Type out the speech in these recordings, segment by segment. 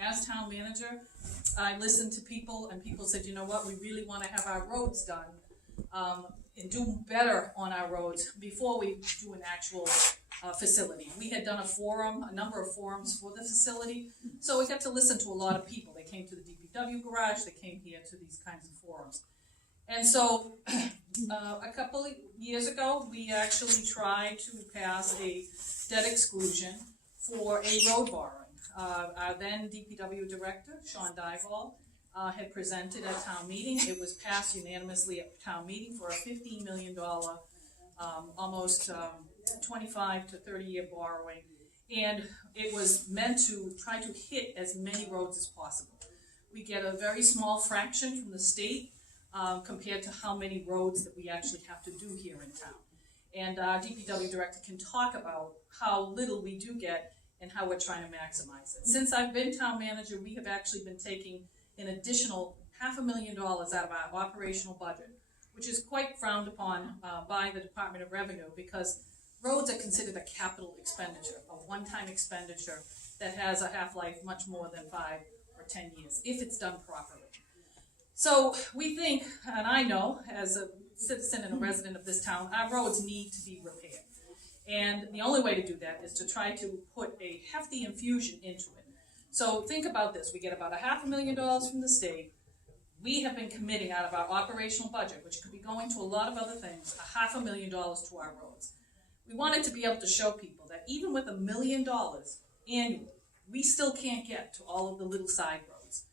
As town manager, I listened to people, and people said, you know what, we really want to have our roads done and do better on our roads before we do an actual facility. We had done a number of forums for the facility, so we got to listen to a lot of people. They came to the DPW garage, they came here to these kinds of forums. And so a couple of years ago, we actually tried to pass a debt exclusion for a road borrowing. Our then DPW director, Sean Duval, had presented at town meeting. It was passed unanimously at town meeting for a $15 million, almost 25 to 30 year borrowing. And it was meant to try to hit as many roads as possible. We get a very small fraction from the state compared to how many roads that we actually have to do here in town. And our DPW director can talk about how little we do get and how we're trying to maximize it. Since I've been town manager, we have actually been taking an additional $500,000 out of our operational budget, which is quite frowned upon by the Department of Revenue, because roads are considered a capital expenditure, a one-time expenditure that has a half-life much more than 5 or 10 years, if it's done properly. So we think, and I know as a citizen and a resident of this town, our roads need to be repaired. And the only way to do that is to try to put a hefty infusion into it. So think about this. We get about $500,000 from the state. We have been committing out of our operational budget, which could be going to a lot of other things, $500,000 to our roads. We wanted to be able to show people that even with $1 million annually, we still can't get to all of the little side roads.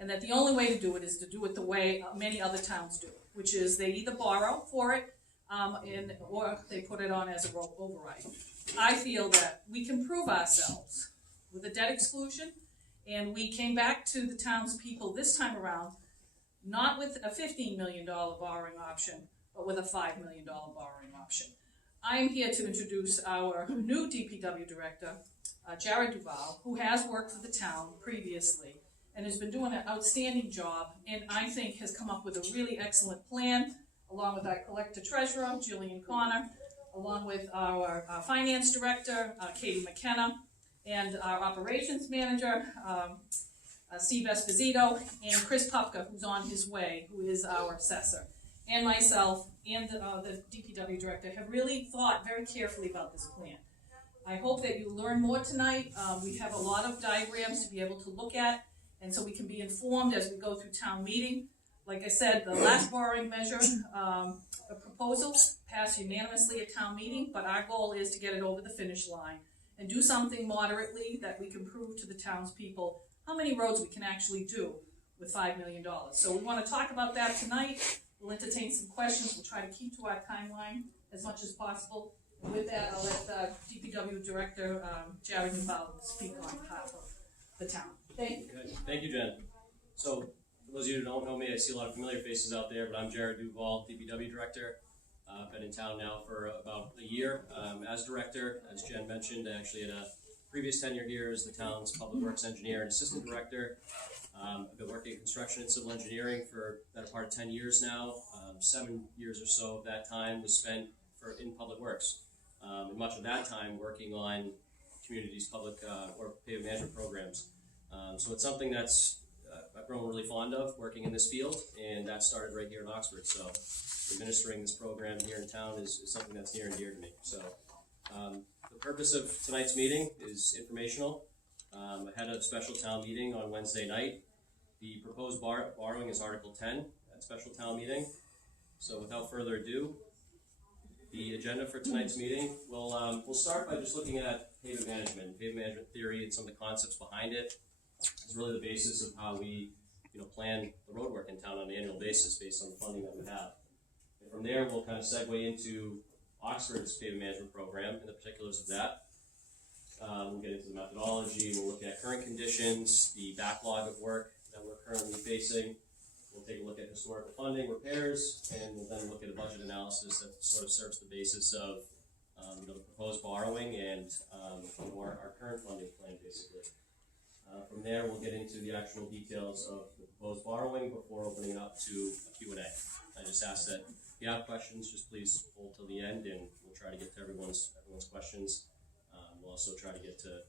And that the only way to do it is to do it the way many other towns do, which is they either borrow for it or they put it on as a road override. I feel that we can prove ourselves with a debt exclusion, and we came back to the townspeople this time around, not with a $15 million borrowing option, but with a $5 million borrowing option. I am here to introduce our new DPW director, Jared Duval, who has worked for the town previously and has been doing an outstanding job, and I think has come up with a really excellent plan, along with our collector treasurer, Jillian Connor, along with our finance director, Katie McKenna, and our operations manager, Steve Esposito, and Chris Pupka, who's on his way, who is our assessor, and myself and the DPW director have really thought very carefully about this plan. I hope that you learn more tonight. We have a lot of diagrams to be able to look at, and so we can be informed as we go through town meeting. Like I said, the last borrowing measure, a proposal passed unanimously at town meeting, but our goal is to get it over the finish line and do something moderately that we can prove to the townspeople how many roads we can actually do with $5 million. So we want to talk about that tonight. We'll entertain some questions. We'll try to keep to our timeline as much as possible. And with that, I'll let DPW Director Jared Duval speak on behalf of the town. Thank you. Good. Thank you, Jen. So, for those of you who don't know me, I see a lot of familiar faces out there, but I'm Jared Duval, DPW Director. I've been in town now for about a year as Director. As Jen mentioned, I actually had a previous tenure here as the town's Public Works Engineer and Assistant Director. I've been working in construction and civil engineering for the better part of 10 years now. 7 years or so of that time was spent in Public Works. And much of that time working on communities' public or pavement management programs. So it's something that's I've grown really fond of working in this field, and that started right here in Oxford. So administering this program here in town is something that's near and dear to me. So the purpose of tonight's meeting is informational. Ahead of special town meeting on Wednesday night, the proposed borrowing is Article 10 at special town meeting. So without further ado, the agenda for tonight's meeting, we'll start by just looking at pavement management theory and some of the concepts behind it. It's really the basis of how we plan the road work in town on an annual basis based on the funding that we have. And from there, we'll kind of segue into Oxford's pavement management program and the particulars of that. We'll get into the methodology, we'll look at current conditions, the backlog of work that we're currently facing. We'll take a look at historical funding, repairs, and we'll then look at a budget analysis that sort of serves the basis of the proposed borrowing and our current funding plan, basically. From there, we'll get into the actual details of the proposed borrowing before opening it up to a Q&A. I just ask that if you have questions, just please hold till the end, and we'll try to get to everyone's questions. We'll also try to get to,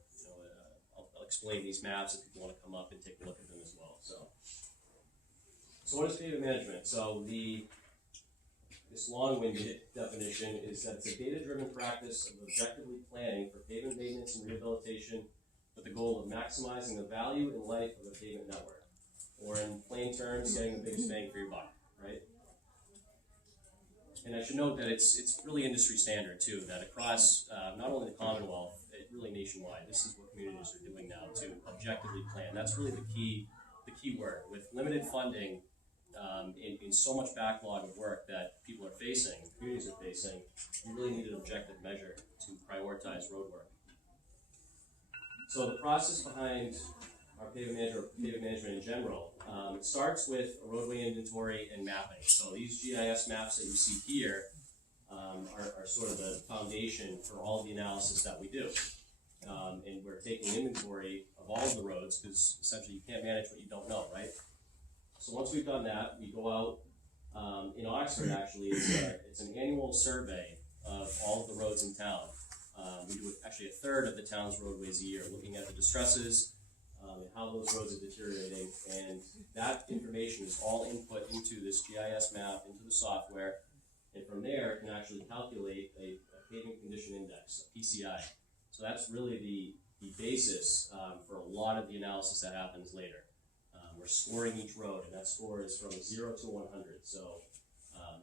I'll explain these maps if people want to come up and take a look at them as well. So what is pavement management? So this long-winded definition is that it's a data-driven practice of objectively planning for pavement maintenance and rehabilitation with the goal of maximizing the value and life of a pavement network, or in plain terms, getting the biggest bang for your buck, right? And I should note that it's really industry standard too, that across not only the Commonwealth, really nationwide, this is what communities are doing now to objectively plan. That's really the key word. With limited funding, in so much backlog of work that people are facing, communities are facing, you really need an objective measure to prioritize road work. So the process behind our pavement management in general, it starts with a roadway inventory and mapping. So these GIS maps that you see here are sort of the foundation for all of the analysis that we do. And we're taking inventory of all of the roads, because essentially you can't manage what you don't know, right? So once we've done that, we go out in Oxford. Actually, it's an annual survey of all of the roads in town. We do actually a third of the town's roadways a year, looking at the distresses and how those roads are deteriorating. And that information is all input into this GIS map, into the software, and from there it can actually calculate a pavement condition index, a PCI. So that's really the basis for a lot of the analysis that happens later. We're scoring each road, and that score is from 0 to 100. So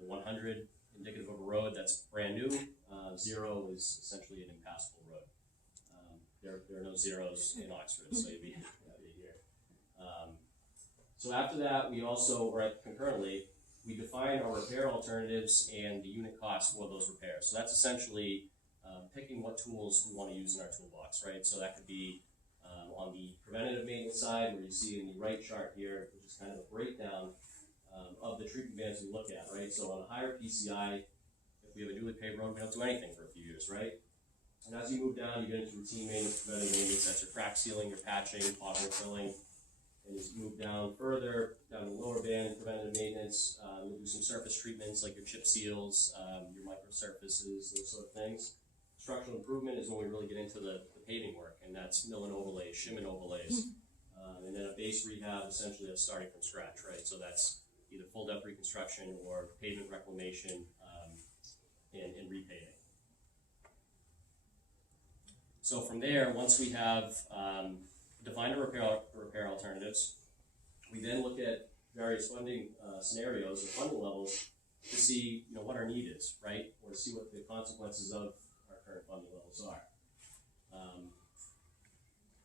the 100 indicative of a road that's brand new. 0 is essentially an impassable road. There are no zeros in Oxford, so you'd be here. So after that, we also, or concurrently, we define our repair alternatives and the unit cost for those repairs. So that's essentially picking what tools we want to use in our toolbox, right? So that could be on the preventative maintenance side, where you see in the right chart here, which is kind of a breakdown of the treatment bands we look at, right? So on a higher PCI, if we have a newly paved road, we don't do anything for a few years, right? And as you move down, you get into routine maintenance, preventative maintenance. That's your crack sealing, your patching, pothole filling. And as you move down further, down the lower band, preventative maintenance, we'll do some surface treatments like your chip seals, your microsurfaces, those sort of things. Structural improvement is when we really get into the paving work, and that's mill and overlays, shim and overlays. And then a base rehab, essentially that's starting from scratch, right? So that's either full depth reconstruction or pavement reclamation and repaving. So from there, once we have defined our repair alternatives, we then look at various funding scenarios or funding levels to see what our need is, right? Or to see what the consequences of our current funding levels are.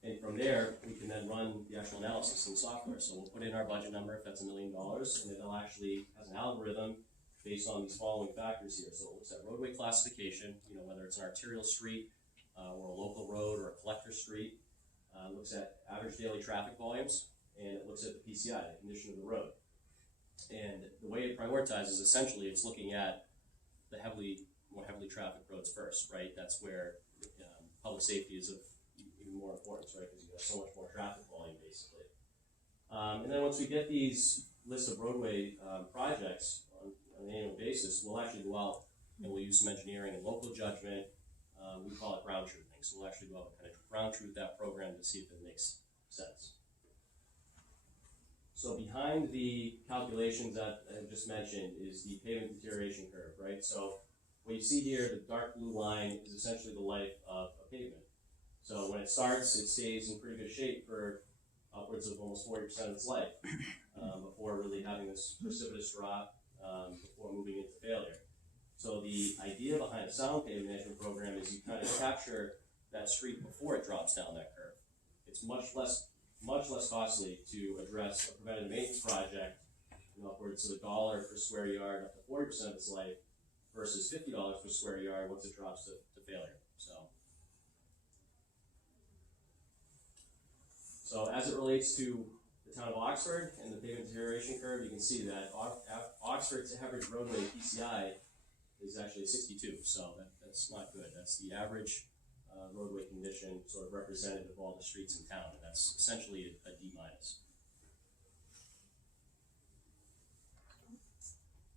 And from there, we can then run the actual analysis in the software. So we'll put in our budget number if that's $1 million, and it'll actually has an algorithm based on these following factors here. So it looks at roadway classification, whether it's an arterial street or a local road or a collector street. It looks at average daily traffic volumes, and it looks at the PCI, the condition of the road. And the way it prioritizes, essentially, it's looking at the more heavily trafficked roads first, right? That's where public safety is of even more importance, right? Because you have so much more traffic volume, basically. And then once we get these lists of roadway projects on an annual basis, we'll actually go out and we'll use some engineering and local judgment. We call it ground truthing. So we'll actually go out and kind of ground truth that program to see if it makes sense. So behind the calculations that I just mentioned is the pavement deterioration curve, right? So what you see here, the dark blue line is essentially the life of a pavement. So when it starts, it stays in pretty good shape for upwards of almost 40% of its life before really having this precipitous drop before moving into failure. So the idea behind a sound pavement management program is you kind of capture that street before it drops down that curve. It's much less costly to address a preventative maintenance project upwards of $1 per square yard up to 40% of its life versus $50 per square yard once it drops to failure. So as it relates to the town of Oxford and the pavement deterioration curve, you can see that Oxford's average roadway PCI is actually 62, so that's not good. That's the average roadway condition, sort of representative of all the streets in town, and that's essentially a D minus.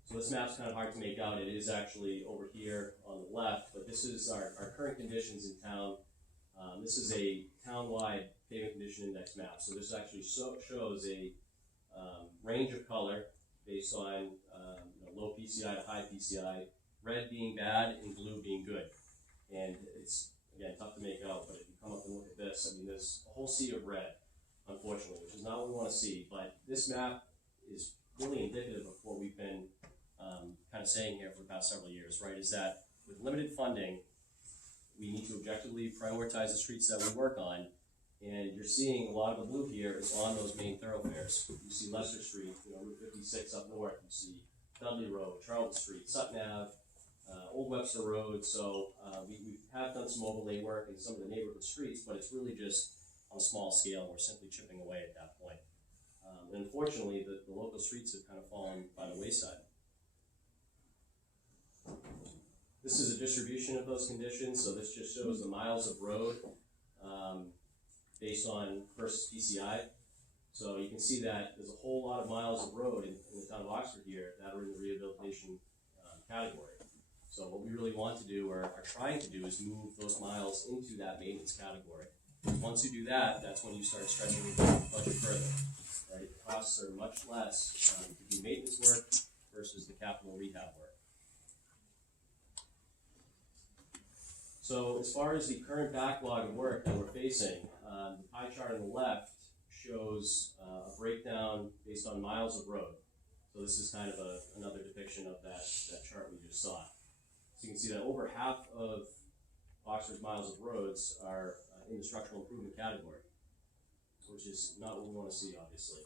So this map's kind of hard to make out. It is actually over here on the left, but this is our current conditions in town This is a town-wide pavement condition index map. So this actually shows a range of color based on low PCI to high PCI, red being bad and blue being good. And it's, again, tough to make out, but if you come up and look at this, I mean, there's a whole sea of red, unfortunately, which is not what we want to see. But this map is really indicative of what we've been kind of saying here for the past several years, right? Is that with limited funding, we need to objectively prioritize the streets that we work on. And you're seeing a lot of the blue here is on those main thoroughfares. You see Leicester Street, Route 56 up north. You see Dudley Road, Charlton Street, Sutton Ave, Old Webster Road. So we have done some overlay work in some of the neighborhood streets, but it's really just on a small scale. We're simply chipping away at that point. And unfortunately, the local streets have kind of fallen by the wayside. This is a distribution of those conditions. So this just shows the miles of road based on versus PCI. So you can see that there's a whole lot of miles of road in the town of Oxford here that are in the rehabilitation category. So what we really want to do, or are trying to do, is move those miles into that maintenance category. Once you do that, that's when you start stretching the budget further. Right? The costs are much less to do maintenance work versus the capital rehab work. So as far as the current backlog of work that we're facing, the pie chart on the left shows a breakdown based on miles of road. So this is kind of another depiction of that chart we just saw. So you can see that over half of Oxford's miles of roads are in the structural improvement category, which is not what we want to see, obviously.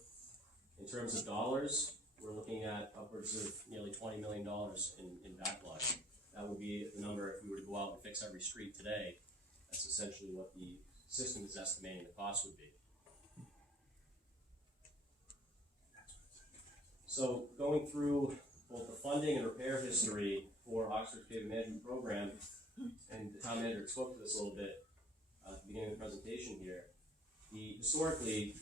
In terms of dollars, we're looking at upwards of nearly $20 million in backlog. That would be the number if we were to go out and fix every street today. That's essentially what the system is estimating the cost would be. So going through both the funding and repair history for Oxford's pavement management program, and the town manager spoke to this a little bit at the beginning of the presentation here. Historically,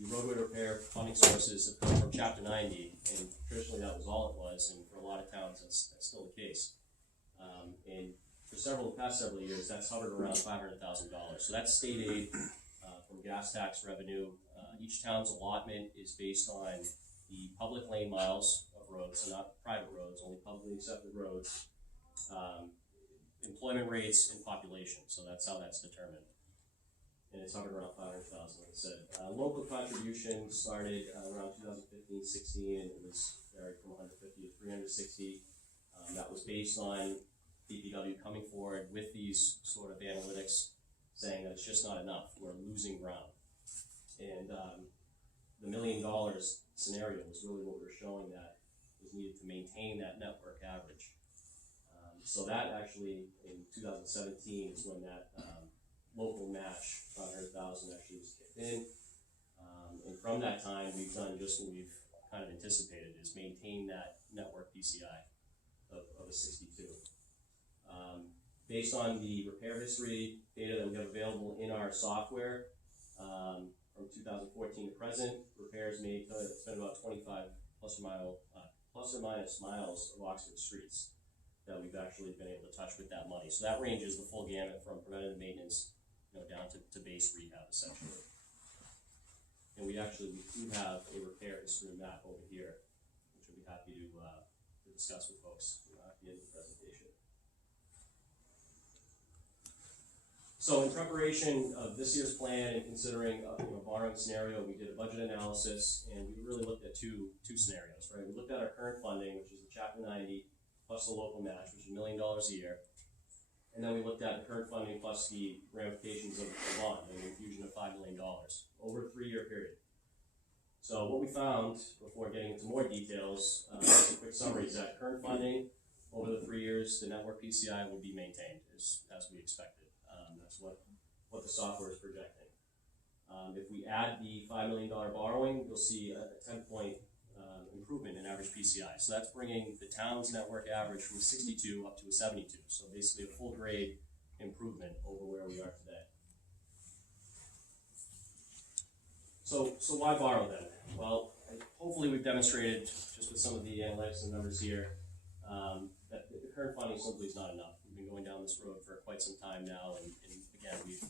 the roadway repair funding sources have come from Chapter 90, and traditionally that was all it was, and for a lot of towns that's still the case. And for the past several years, that's hovered around $500,000. So that's state aid from gas tax revenue. Each town's allotment is based on the public lane miles of roads, so not private roads, only publicly accepted roads, employment rates, and population. So that's how that's determined. And it's hovered around $500,000, like I said. Local contributions started around 2015-16, and it was varied from 150 to 360. That was based on DPW coming forward with these sort of analytics saying that it's just not enough. We're losing ground. And the $1 million scenario was really what we were showing that was needed to maintain that network average. So that actually, in 2017, is when that local match, 500,000, actually was kicked in. And from that time, we've done just what we've kind of anticipated, is maintain that network PCI of a 62. Based on the repair history data that we have available in our software, from 2014 to present, repairs made to spend about 25 plus or minus miles of Oxford streets that we've actually been able to touch with that money. So that ranges the full gamut from preventative maintenance, down to base rehab, essentially. And we do have a repair history map over here, which we'll be happy to discuss with folks at the end of the presentation. So in preparation of this year's plan and considering a borrowing scenario, we did a budget analysis, and we really looked at two scenarios, right? We looked at our current funding, which is the Chapter 90 plus the local match, which is $1 million a year. And then we looked at the current funding plus the ramifications of the bond, and the infusion of $5 million over a 3-year period. So what we found, before getting into more details, just a quick summary, is that current funding over the 3 years, the network PCI will be maintained as we expected. That's what the software is projecting. If we add the $5 million borrowing, you'll see a 10-point improvement in average PCI. So that's bringing the town's network average from 62 up to a 72. So basically a full grade improvement over where we are today. So why borrow then? Well, hopefully we've demonstrated just with some of the analytics and numbers here that the current funding simply is not enough. We've been going down this road for quite some time now, and again, we've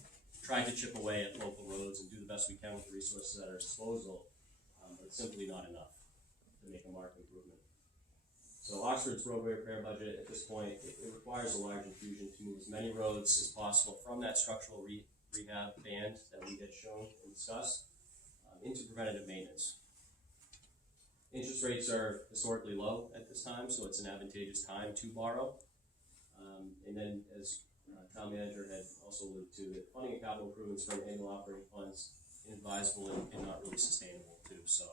tried to chip away at local roads and do the best we can with the resources at our disposal, but it's simply not enough to make a marked improvement. So Oxford's roadway repair budget at this point, it requires a large infusion to move as many roads as possible from that structural rehab band that we had shown and discussed into preventative maintenance. Interest rates are historically low at this time, so it's an advantageous time to borrow. And then, as town manager had also alluded to, that funding of capital improvements from annual operating funds is inadvisable and not really sustainable too. So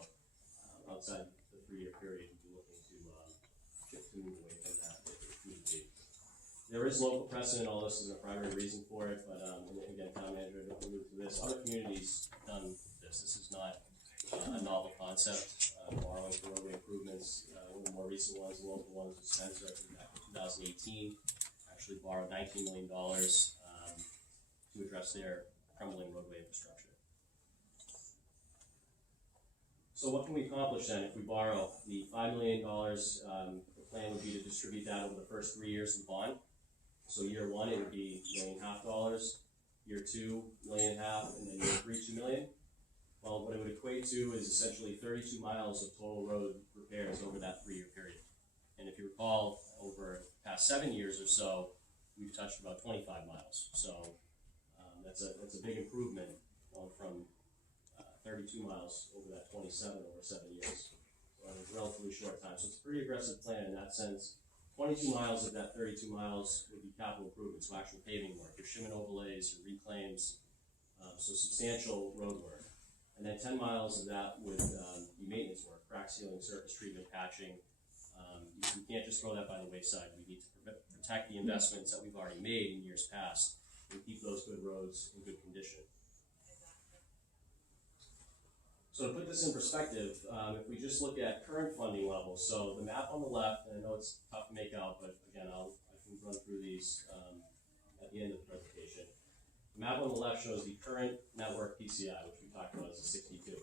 outside the 3-year period, we'd be looking to move away from that if need be. There is local precedent, all this is a primary reason for it, but and again, town manager alluded to this. Other communities have done this. This is not a novel concept. Borrowing for roadway improvements, one of the more recent ones, the local ones with Spencer, I think back in 2018, actually borrowed $19 million to address their crumbling roadway infrastructure. So what can we accomplish then if we borrow? The $5 million, the plan would be to distribute that over the first 3 years of the bond. So year 1, it would be $1.5 million, year 2, $1.5 million, and then year 3, $2 million. Well, what it would equate to is essentially 32 miles of total road repairs over that 3-year period. And if you recall, over the past 7 years or so, we've touched about 25 miles. So that's a big improvement going from 32 miles over that 27 over 7 years. So in a relatively short time. So it's a pretty aggressive plan in that sense. 22 miles of that 32 miles would be capital improvements, so actual paving work, your shim and overlays, your reclaims, so substantial road work. And then 10 miles of that would be maintenance work, crack sealing, surface treatment, patching. You can't just throw that by the wayside. We need to protect the investments that we've already made in years past and keep those good roads in good condition. So to put this in perspective, if we just look at current funding levels, so the map on the left, and I know it's tough to make out, but again, I can run through these at the end of the presentation. The map on the left shows the current network PCI, which we talked about as a 62.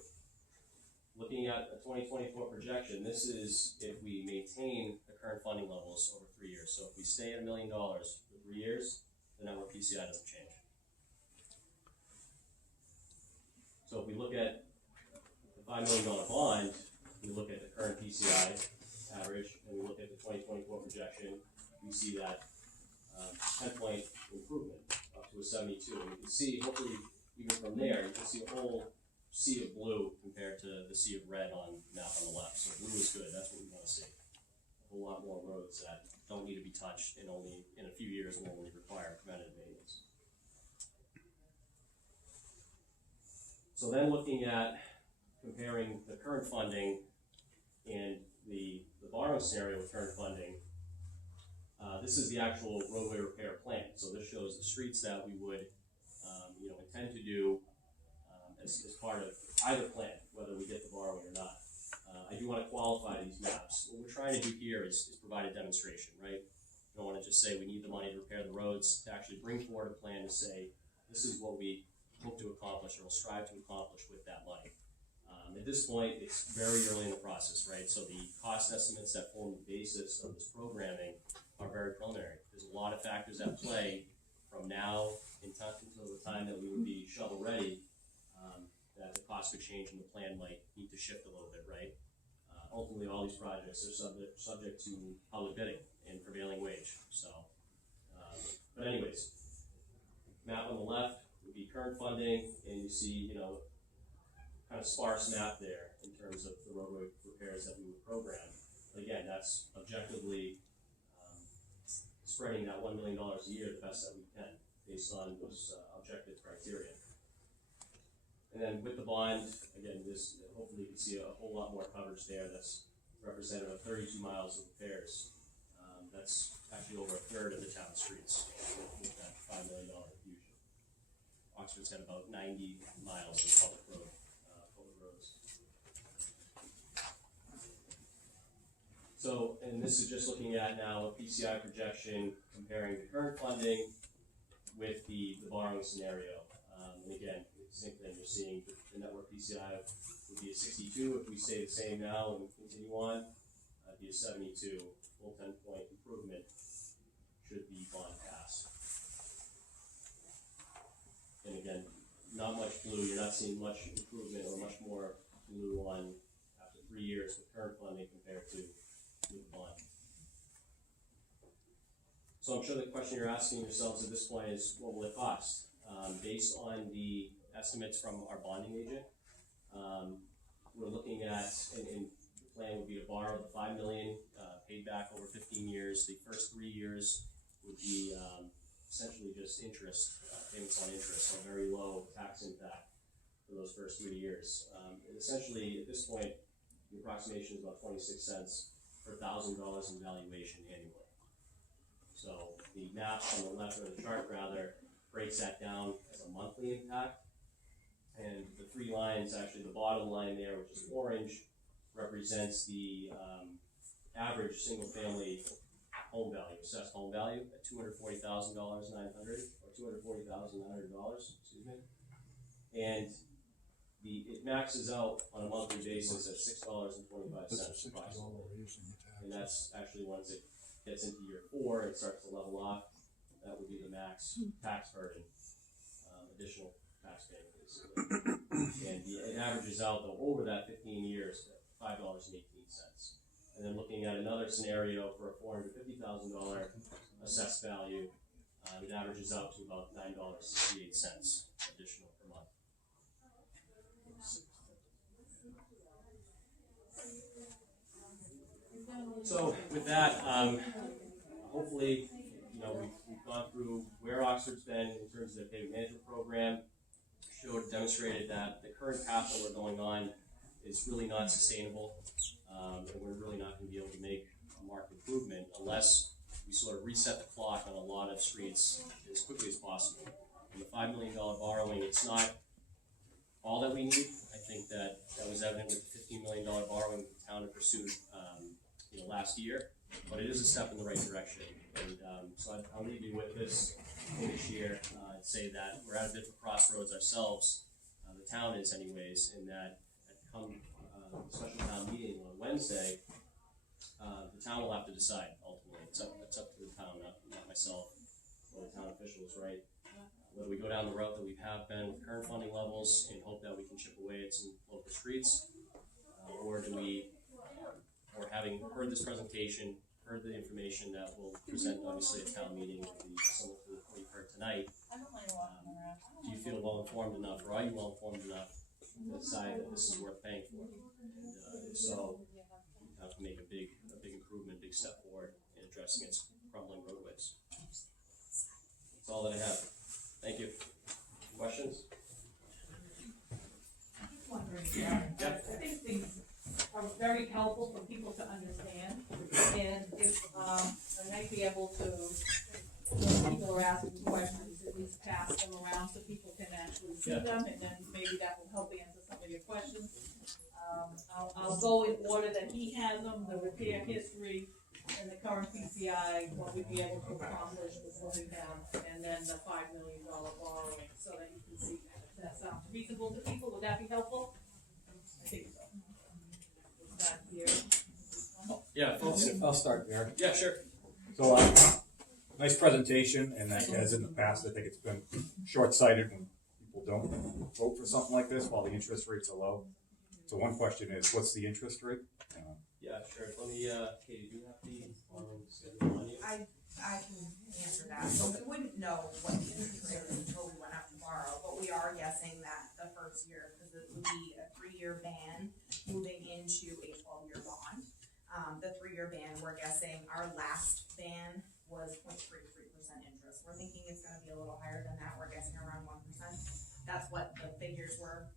Looking at a 2024 projection, this is if we maintain the current funding levels over 3 years. So if we stay at $1 million for 3 years, the network PCI doesn't change. So if we look at the $5 million bond, we look at the current PCI average, and we look at the 2024 projection, we see that 10-point improvement up to a 72. And you can see, hopefully, even from there, you can see a whole sea of blue compared to the sea of red on the map on the left. So blue is good, that's what we want to see. A whole lot more roads that don't need to be touched and only in a few years will only require preventative maintenance. So then looking at comparing the current funding and the borrowing scenario with current funding, this is the actual roadway repair plan. So this shows the streets that we would intend to do as part of either plan, whether we get the borrowing or not. I do want to qualify these maps. What we're trying to do here is provide a demonstration, right? We don't want to just say we need the money to repair the roads, to actually bring forward a plan to say this is what we hope to accomplish or will strive to accomplish with that money. At this point, it's very early in the process, right? So the cost estimates that form the basis of this programming are very preliminary. There's a lot of factors at play from now until the time that we would be shovel ready, that the cost could change and the plan might need to shift a little bit, right? Ultimately, all these projects are subject to public bidding and prevailing wage. So, but anyways, map on the left would be current funding, and you see, kind of sparse map there in terms of the roadway repairs that we would program. But again, that's objectively spreading that $1 million a year the best that we can based on those objective criteria. And then with the bond, again, this hopefully you can see a whole lot more coverage there. That's representative of 32 miles of repairs. That's actually over a third of the town streets with that $5 million infusion. Oxford's got about 90 miles of public roads. So, and this is just looking at now a PCI projection comparing the current funding with the borrowing scenario. And again, same thing, you're seeing the network PCI would be a 62 if we stay the same now and continue on. It'd be a 72, full 10-point improvement should the bond pass. And again, much blue. You're not seeing much improvement or much more blue on after 3 years with current funding compared to new bond. So I'm sure the question you're asking yourselves at this point is, what will it cost? Based on the estimates from our bonding agent, we're looking at, and the plan would be to borrow the $5 million, paid back over 15 years. The first 3 years would be essentially just interest, payments on interest, so very low tax impact for those first 3 years. And essentially, at this point, the approximation is about 26 cents per $1,000 in valuation annually. So the map on the left, or the chart rather, breaks that down as a monthly impact. And the 3 lines, actually the bottom line there, which is orange, represents the average single-family home value, assessed home value at $240,900 or $240,900, excuse me. And it maxes out on a monthly basis at $6.25 approximately. And that's actually once it gets into year 4, it starts to level off. That would be the max tax burden, additional tax payment basically. And it averages out though over that 15 years at $5.18. And then looking at another scenario for a $450,000 assessed value, it averages out to about $9.68 additional per month. So with that, hopefully, we've gone through where Oxford's been in terms of their pavement management program, demonstrated that the current path that we're going on is really not sustainable, and we're really not going to be able to make a marked improvement unless we sort of reset the clock on a lot of streets as quickly as possible. And the $5 million borrowing, it's not all that we need. I think that was evident with the $15 million borrowing the town had pursued last year, but it is a step in the right direction. And so I'll leave you with this year and say that we're at a bit of a crossroads ourselves. The town is anyways, in that come special town meeting on Wednesday, the town will have to decide ultimately. It's up to the town, not myself or the town officials, right? Whether we go down the route that we have been with current funding levels and hope that we can chip away at some local streets, or do we, or having heard this presentation, heard the information that we'll present obviously at town meeting, similar to what you've heard tonight, do you feel well informed enough, or are you well informed enough to decide that this is worth paying for? And if so, you have to make a big improvement, big step forward in addressing its crumbling roadways. That's all that I have. Thank you. Questions? I'm just wondering, I think things are very helpful for people to understand, and if I might be able to, when people are asking questions, at least pass them around so people can actually see them, and then maybe that will help answer some of your questions. I'll go in order that he has them, the repair history, and the current PCI, what we'd be able to accomplish with what we have, and then the $5 million borrowing, so that you can see if that sounds reasonable to people. Would that be helpful? I think so. Is that here? Yeah, folks. I'll start there. Yeah, sure. So, nice presentation, and as in the past, I think it's been short-sighted when people don't vote for something like this while the interest rates are low. So one question is, what's the interest rate? Yeah, sure. Let me, Katie, do you have the borrowing schedule on you? I can answer that. So we wouldn't know what the interest rate is until we went out to borrow, but we are guessing that the first year, because it would be a 3-year ban moving into a 12-year bond. The 3-year ban, we're guessing our last ban was 0.33% interest. We're thinking it's going to be a little higher than that. We're guessing around 1%. That's what the figures were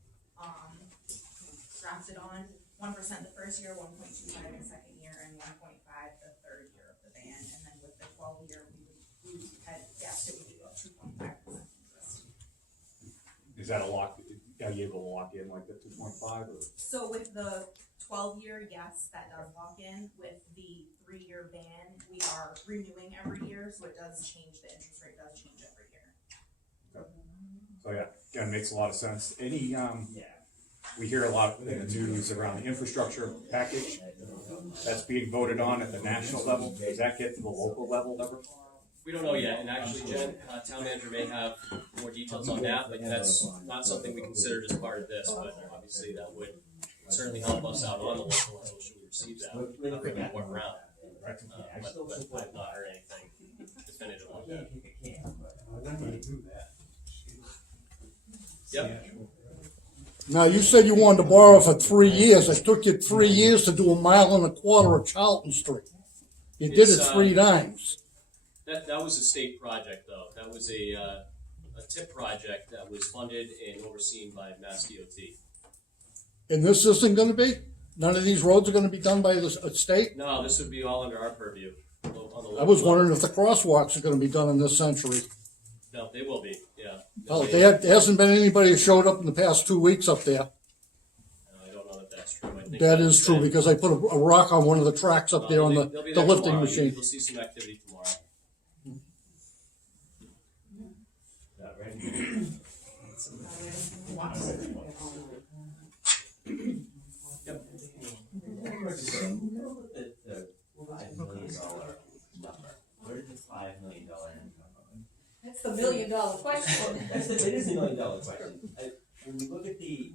drafted on. 1% the first year, 1.25 the second year, and 1.5 the third year of the ban. And then with the 12 year, we had guessed it would be about 2.5% interest. Is that a lock? Are you able to lock in like the 2.5? Or? So with the 12 year, yes, that does lock in. With the 3-year ban, we are renewing every year, so it does change. The interest rate does change every year. Okay. So yeah, again, makes a lot of sense. Any we hear a lot in the news around the infrastructure package that's being voted on at the national level. Does that get to the local level ever? We don't know yet, and actually, Jen, town manager may have more details on that, but that's not something we considered as part of this, but obviously that would certainly help us out on the local level should we receive that. Work around. But I've not heard anything definitive on that. Yep. Now, you said you wanted to borrow for 3 years. It took you 3 years to do 1.25 miles of Charlton Street. You did it 3 times. That was a state project, though. That was a TIP project that was funded and overseen by Mass DOT. And this isn't gonna be? None of these roads are gonna be done by the state? No, this would be all under our purview. On the local I was level. wondering if the crosswalks are gonna be done in this century. No, they will be, yeah. Well, there hasn't been anybody who showed up in the past 2 weeks up there. I don't know that that's true. I think That is true, because I put a rock on one of the tracks up there on they'll be the there lifting tomorrow. machine. You'll see some activity tomorrow. Where did the $5 million income come? That's the $1 million question. It is $1 million question. When we look at the,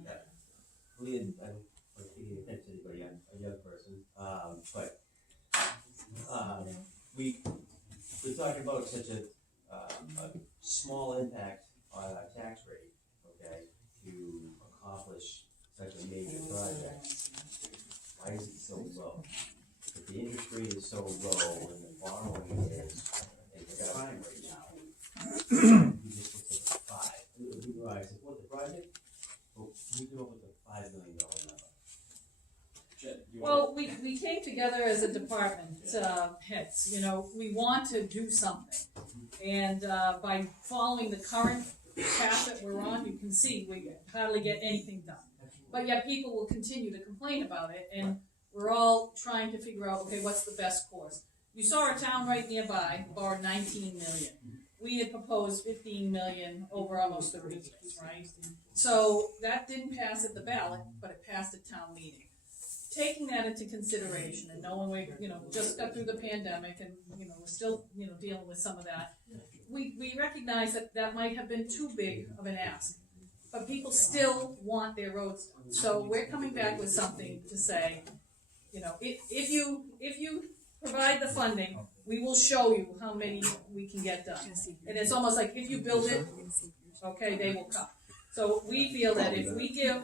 Leah, I don't want to pay attention to anybody, I'm a young person, but we're talking about such a small impact on our tax rate, okay, to accomplish such a major project. Why is it so low? If the interest rate is so low and the borrowing is a prime rate now, you just look at 5. Do I support the project? Well, we come up with a $5 million number. Jen, you Well, we came together as a department, heads, you know, we want to do something. And, by following the current path that we're on, you can see we hardly get anything done. But yet people will continue to complain about it, and we're all trying to figure out, okay, what's the best course? You saw a town right nearby borrowed 19 million. We had proposed 15 million over almost 30 years, right? So that didn't pass at the ballot, but it passed at town meeting. Taking that into consideration and knowing we, you know, just got through the pandemic and, you know, we're still, you know, dealing with some of that, we recognize that that might have been too big of an ask. But people still want their roads done. So we're coming back with something to say, you know, if you provide the funding, we will show you how many we can get done. And it's almost like if you build it, okay, they will come. So we feel that if we give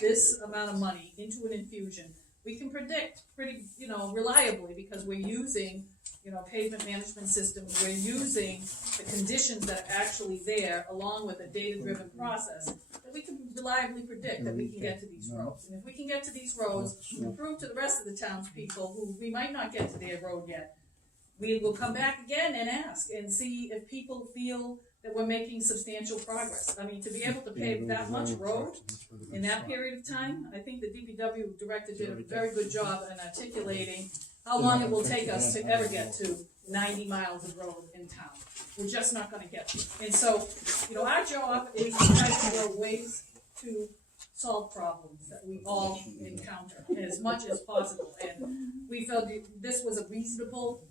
this amount of money into an infusion, we can predict pretty, you know, reliably, because we're using, you know, pavement management systems, we're using the conditions that are actually there, along with a data-driven process, that we can reliably predict that we can get to these roads. And if we can get to these roads, and prove to the rest of the townspeople who we might not get to their road yet, we will come back again and ask and see if people feel that we're making substantial progress. I mean, to be able to pave that much road in that period of time, I think the DPW director did a very good job in articulating how long it will take us to ever get to 90 miles of road in town. We're just not gonna get to it. And so, you know, our job is to try to figure out ways to solve problems that we all encounter as much as possible. And we felt this was a reasonable,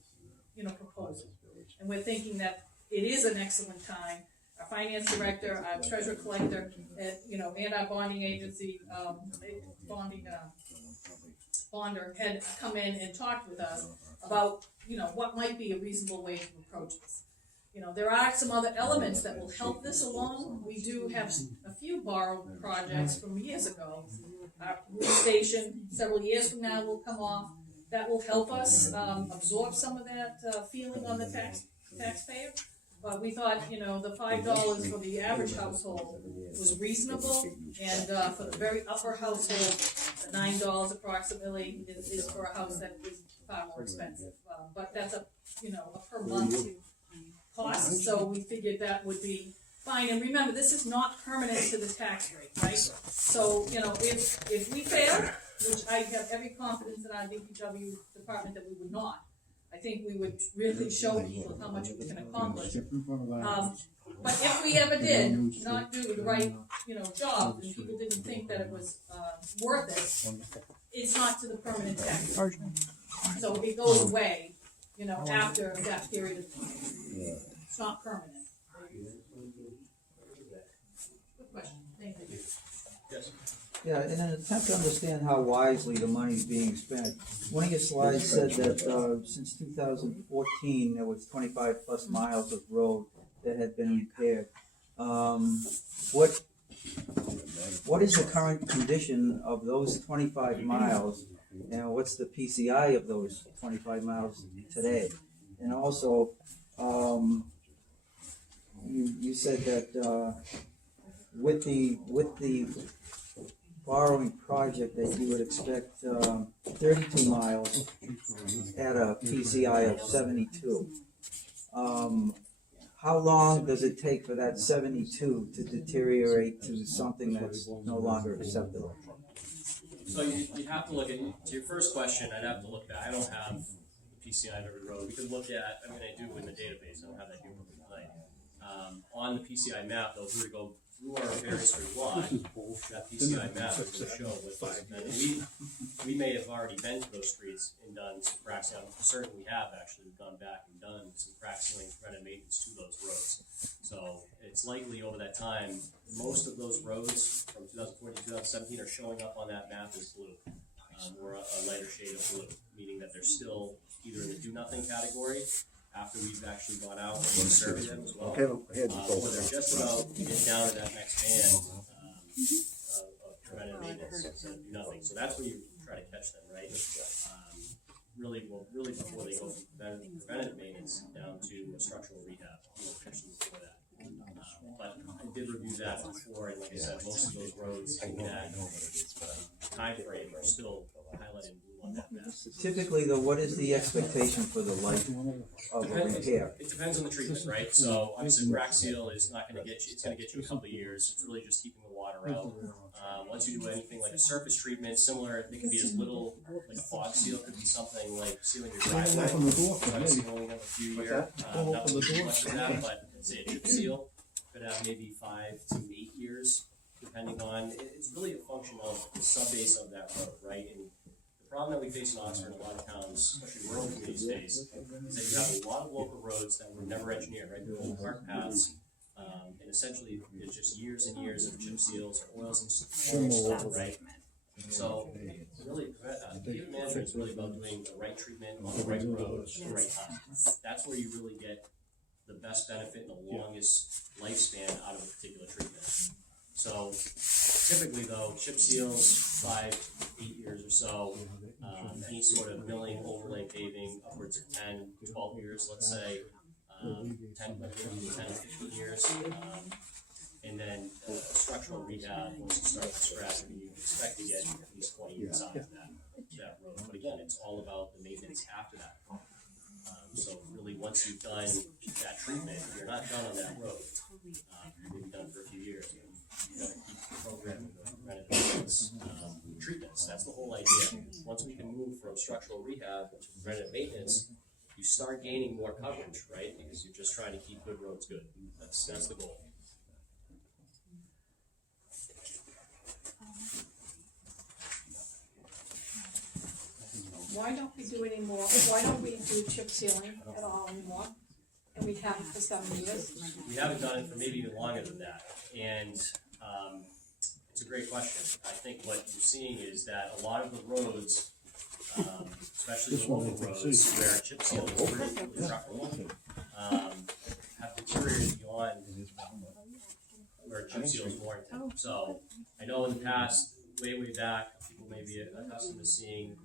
you know, proposal. And we're thinking that it is an excellent time. Our finance director, our treasurer collector, you know, and our bonding agency, bonder had come in and talked with us about, you know, what might be a reasonable way to approach this. You know, there are some other elements that will help this along. We do have a few borrowed projects from years ago. Our police station, several years from now, will come off. That will help us absorb some of that feeling on the taxpayer. But we thought, you know, the $5 for the average household was reasonable, and for the very upper household, the $9 approximately is for a house that is far more expensive. But that's a, you know, a per month cost, so we figured that would be fine. And remember, this is not permanent to the tax rate, right? So, you know, if we fail, which I have every confidence in our DPW department that we would not, I think we would really show people how much we can accomplish. But if we ever did not do the right, you know, job, and people didn't think that it was worth it, it's not to the permanent tax rate. So it goes away you know, after that period of time. It's not permanent. Good question, thank you. Yes. Yeah, in an attempt to understand how wisely the money is being spent, one of your slides said that since 2014, there was 25 plus miles of road that had been repaired. What is the current condition of those 25 miles, and what's the PCI of those 25 miles today? And also, you said that with the borrowing project that you would expect 32 miles at a PCI of 72. How long does it take for that 72 to deteriorate to something that's no longer acceptable? So you'd have to look at, to your first question, I'd have to look back. I don't have the PCI of every road. We could look at, I mean, I do in the database, I don't have that here tonight. On the PCI map, though, if we were to go through our various route lot, that PCI map is going to show what we may have already been to those streets and done some crack sealing. Certainly we have actually. We've gone back and done some crack sealing, preventive maintenance to those roads. So it's likely over that time, most of those roads from 2014 to 2017 are showing up on that map as blue, or a lighter shade of blue, meaning that they're still either in the do nothing category after we've actually gone out and surveyed them as well, or they're just about to get down to that next band of preventive maintenance, so do nothing. So that's where you try to catch them, right? Really before they go from preventive maintenance down to structural rehab, catch them before that. But I did review that before, and like I said, most of those roads in that time frame are still highlighted in blue on that map. Typically, though, what is the expectation for the life of a repair? It depends on the treatment, right? So obviously, crack seal is not going to get you. It's going to get you a couple of years. It's really just keeping the water out. Once you do anything like a surface treatment, similar, it could be as little like a fog seal. Could be something like sealing your driveway. Obviously, you only have a few years. Not too much of that, but say a chip seal could have maybe 5 to 8 years, depending on. It's really a function of the subbase of that road, right? And the problem that we face in Oxford and a lot of towns, especially rural communities these days, is that you have a lot of local roads that were never engineered, right? They're old cart paths, and essentially it's just years and years of chip seals or oils and stuff, right? So really, pavement management is really about doing the right treatment on the right road at the right time. That's where you really get the best benefit and the longest lifespan out of a particular treatment. So typically though, chip seals, 5, 8 years or so, any sort of milling, overlay paving, upwards of 10, 12 years, let's say, 10 to 15 years. And then structural rehab, once you start from scratch, I mean, you expect to get at least 20 years out of that road. But again, it's all about the maintenance after that. So really, once you've done that treatment, if you're not done on that road, you're maybe done for a few years. You've got to keep the program of preventive maintenance treatments. That's the whole idea. Once we can move from structural rehab to preventive maintenance, you start gaining more coverage, right? Because you're just trying to keep good roads good. That's the goal. Why don't we do any more, why don't we do chip sealing at all anymore? And we haven't for 7 years. We haven't done it for maybe even longer than that. And it's a great question. I think what you're seeing is that a lot of the roads, especially the local roads where chip seal is really preferable, have deteriorated beyond where chip seal is warranted. So I know in the past, way back, people may be accustomed to seeing,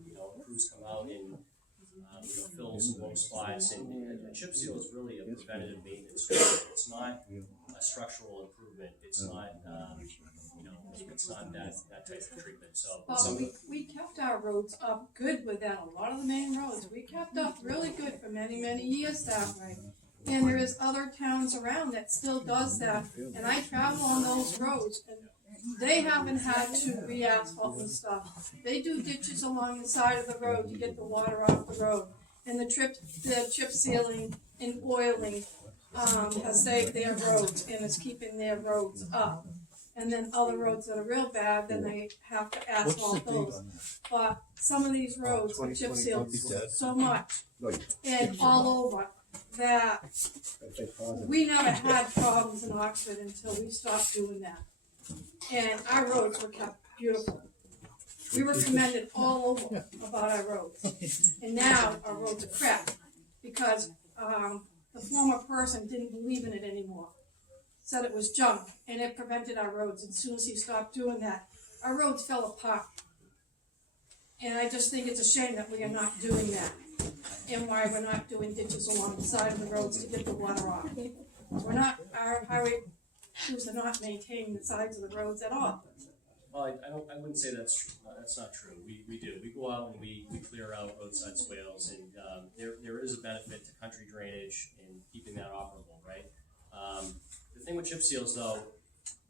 crews come out and fill some low spots, and a chip seal is really a preventative maintenance. It's not a structural improvement. It's not, it's not that type of treatment. So, But we kept our roads up good with that, a lot of the main roads, we kept up really good for many, many years that way. And there is other towns around that still does that, and I travel on those roads, and they haven't had to re-asphalt and stuff. They do ditches along the side of the road to get the water off the road. And the chip sealing and oiling has saved their roads and is keeping their roads up. And then other roads that are real bad, then they have to asphalt those. But some of these roads are chip sealed so much and all over that we never had problems in Oxford until we stopped doing that. And our roads were kept beautiful. We were commended all over about our roads. And now our roads are crap because the former person didn't believe in it anymore. Said it was junk and it prevented our roads. And as soon as he stopped doing that, our roads fell apart. And I just think it's a shame that we are not doing that. And why we're not doing ditches along the side of the roads to get the water off. Our highway crews are not maintaining the sides of the roads at all. Well, I wouldn't say that's not true. We do. We go out and we clear out roadside swales, and there is a benefit to country drainage and keeping that operable, right? The thing with chip seals, though,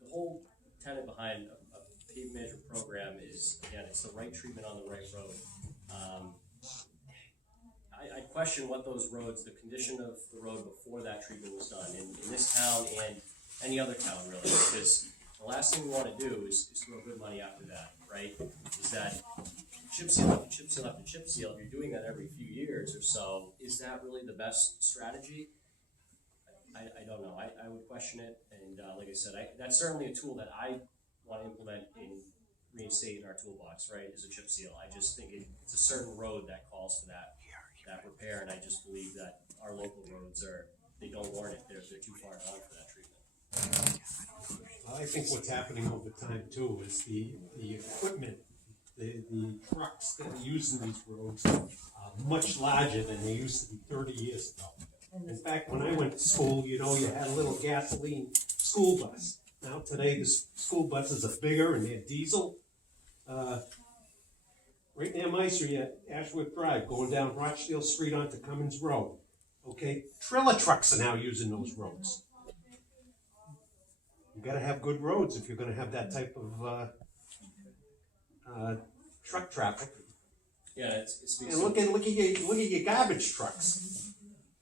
the whole tenet behind a pavement management program is, again, it's the right treatment on the right road. I question what those roads, the condition of the road before that treatment was done in this town and any other town, really, because the last thing we want to do is throw good money after that, right? Is that chip seal after chip seal after chip seal, if you're doing that every few years or so, is that really the best strategy? I don't know. I would question it, and like I said, that's certainly a tool that I want to implement and reinstate in our toolbox, right, is a chip seal. I just think it's a certain road that calls for that repair, and I just believe that our local roads they don't warrant it. They're too far down for that treatment. I think what's happening over time too is the equipment, the trucks that are using these roads are much larger than they used to be 30 years ago. In fact, when I went to school, you had a little gasoline school bus. Now today the school buses are bigger and they're diesel. Right near my street at Ashworth Drive, going down Rochdale Street onto Cummins Road. Okay, trailer trucks are now using those roads. You gotta have good roads if you're gonna have that type of truck traffic. Yeah, it's And look at your garbage trucks.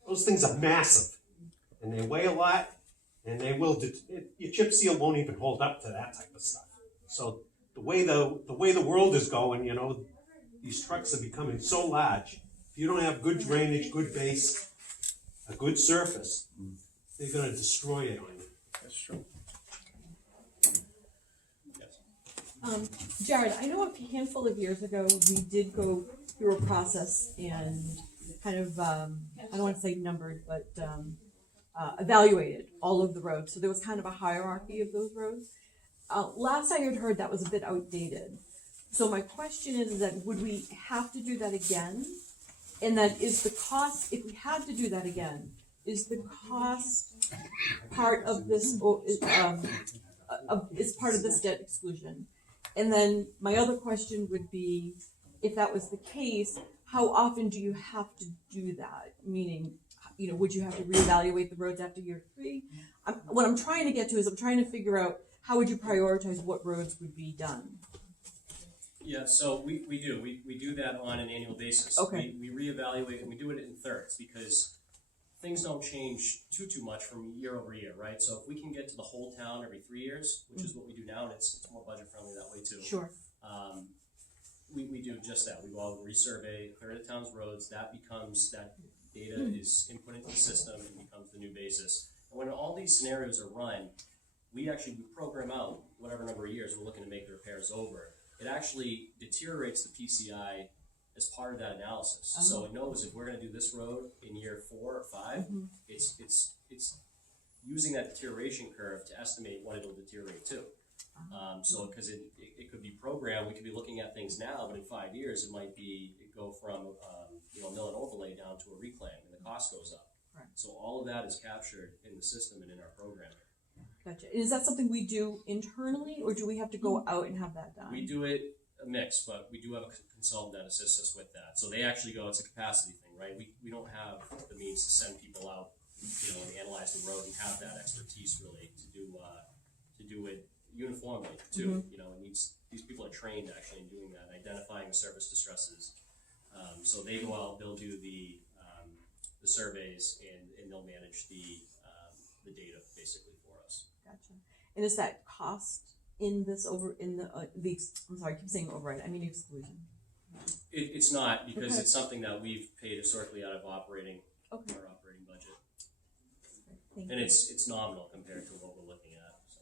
Those things are massive, and they weigh a lot, and they will. Your chip seal won't even hold up to that type of stuff. So the way the world is going, these trucks are becoming so large. If you don't have good drainage, good base, a good surface, they're gonna destroy it on you. That's true. Jared, I know a handful of years ago, we did go through a process and kind of, I don't want to say numbered, but evaluated all of the roads. So there was kind of a hierarchy of those roads. Last I had heard that was a bit outdated. So my question is that would we have to do that again? And that is the cost, if we had to do that again, is the cost part of this, is part of this debt exclusion? And then my other question would be, if that was the case, how often do you have to do that? Meaning, would you have to reevaluate the roads after year 3? What I'm trying to get to is I'm trying to figure out how would you prioritize what roads would be done? Yeah, so we do. We do that on an annual basis. Okay. We reevaluate, and we do it in thirds because things don't change too much from year over year, right? So if we can get to the whole town every 3 years, which is what we do now, and it's more budget friendly that way too. Sure. We do just that. We go out and resurvey a third of the town's roads. That data is input into the system and becomes the new basis. And when all these scenarios are run, we program out whatever number of years we're looking to make the repairs over. It actually deteriorates the PCI as part of that analysis. Oh. So it knows if we're going to do this road in year 4 or 5, it's using that deterioration curve to estimate when it'll deteriorate to. So because it could be programmed, we could be looking at things now, but in 5 years it might go from mill and overlay down to a reclaim, and the cost goes up. Right. So all of that is captured in the system and in our program. Gotcha. Is that something we do internally, or do we have to go out and have that done? We do it a mix, but we do have a consultant that assists us with that. So they actually go, it's a capacity thing, right? We don't have the means to send people out, and analyze the road and have that expertise really to do it uniformly too. It needs, these people are trained actually in doing that, identifying the surface distresses. So they go out, they'll do the surveys, and they'll manage the data basically for us. Gotcha. And is that cost in this I'm sorry, I keep saying override, I mean exclusion. It's not, because Okay. it's something that we've paid historically out of operating, Okay, our operating budget. thank And you. it's nominal compared to what we're looking at, so.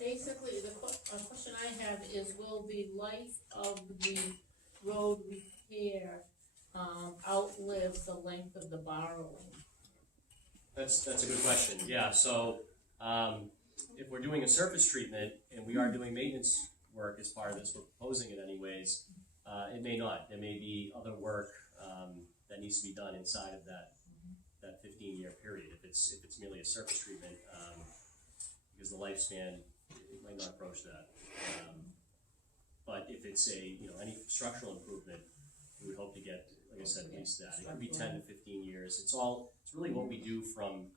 Basically, a question I have is, will the life of the road repair, outlive the length of the borrowing? That's a good question, yeah, so, if we're doing a surface treatment and we are doing maintenance work as part of this, we're proposing it anyways, it may not, there may be other work, that needs to be done inside of that 15-year period, if it's merely a surface treatment, because the lifespan, it might not approach that. But if it's any structural improvement, we would hope to get, like I said, at least that. It could be 10 to 15 years. It's really what we do from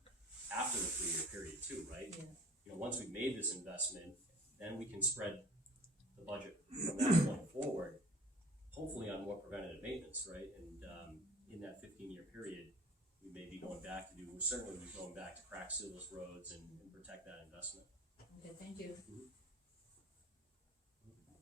after the 3-year period too, right? Yeah. Once we've made this investment, then we can spread the budget from that point forward, hopefully on more preventative maintenance, right? And in that 15-year period, we may be going back to we'll certainly be going back to crack seal those roads and protect that investment. Okay, thank you.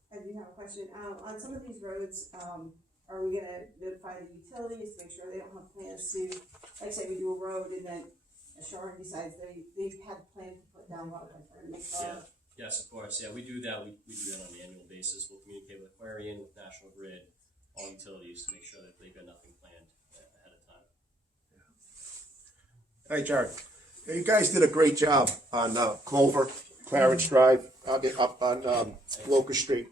I do have a question. On some of these roads, are we gonna notify the utilities to make sure they don't have plans to, like say we do a road and then Sharon decides they've had plans to put down water pressure and make sure. Yes, of course. Yeah, we do that. We do that on an annual basis. We'll communicate with Aquarian, with National Grid, all utilities to make sure that they've got nothing planned ahead of time. Hey, Jared. You guys did a great job on Clover, Clarence Drive, up on Locust Street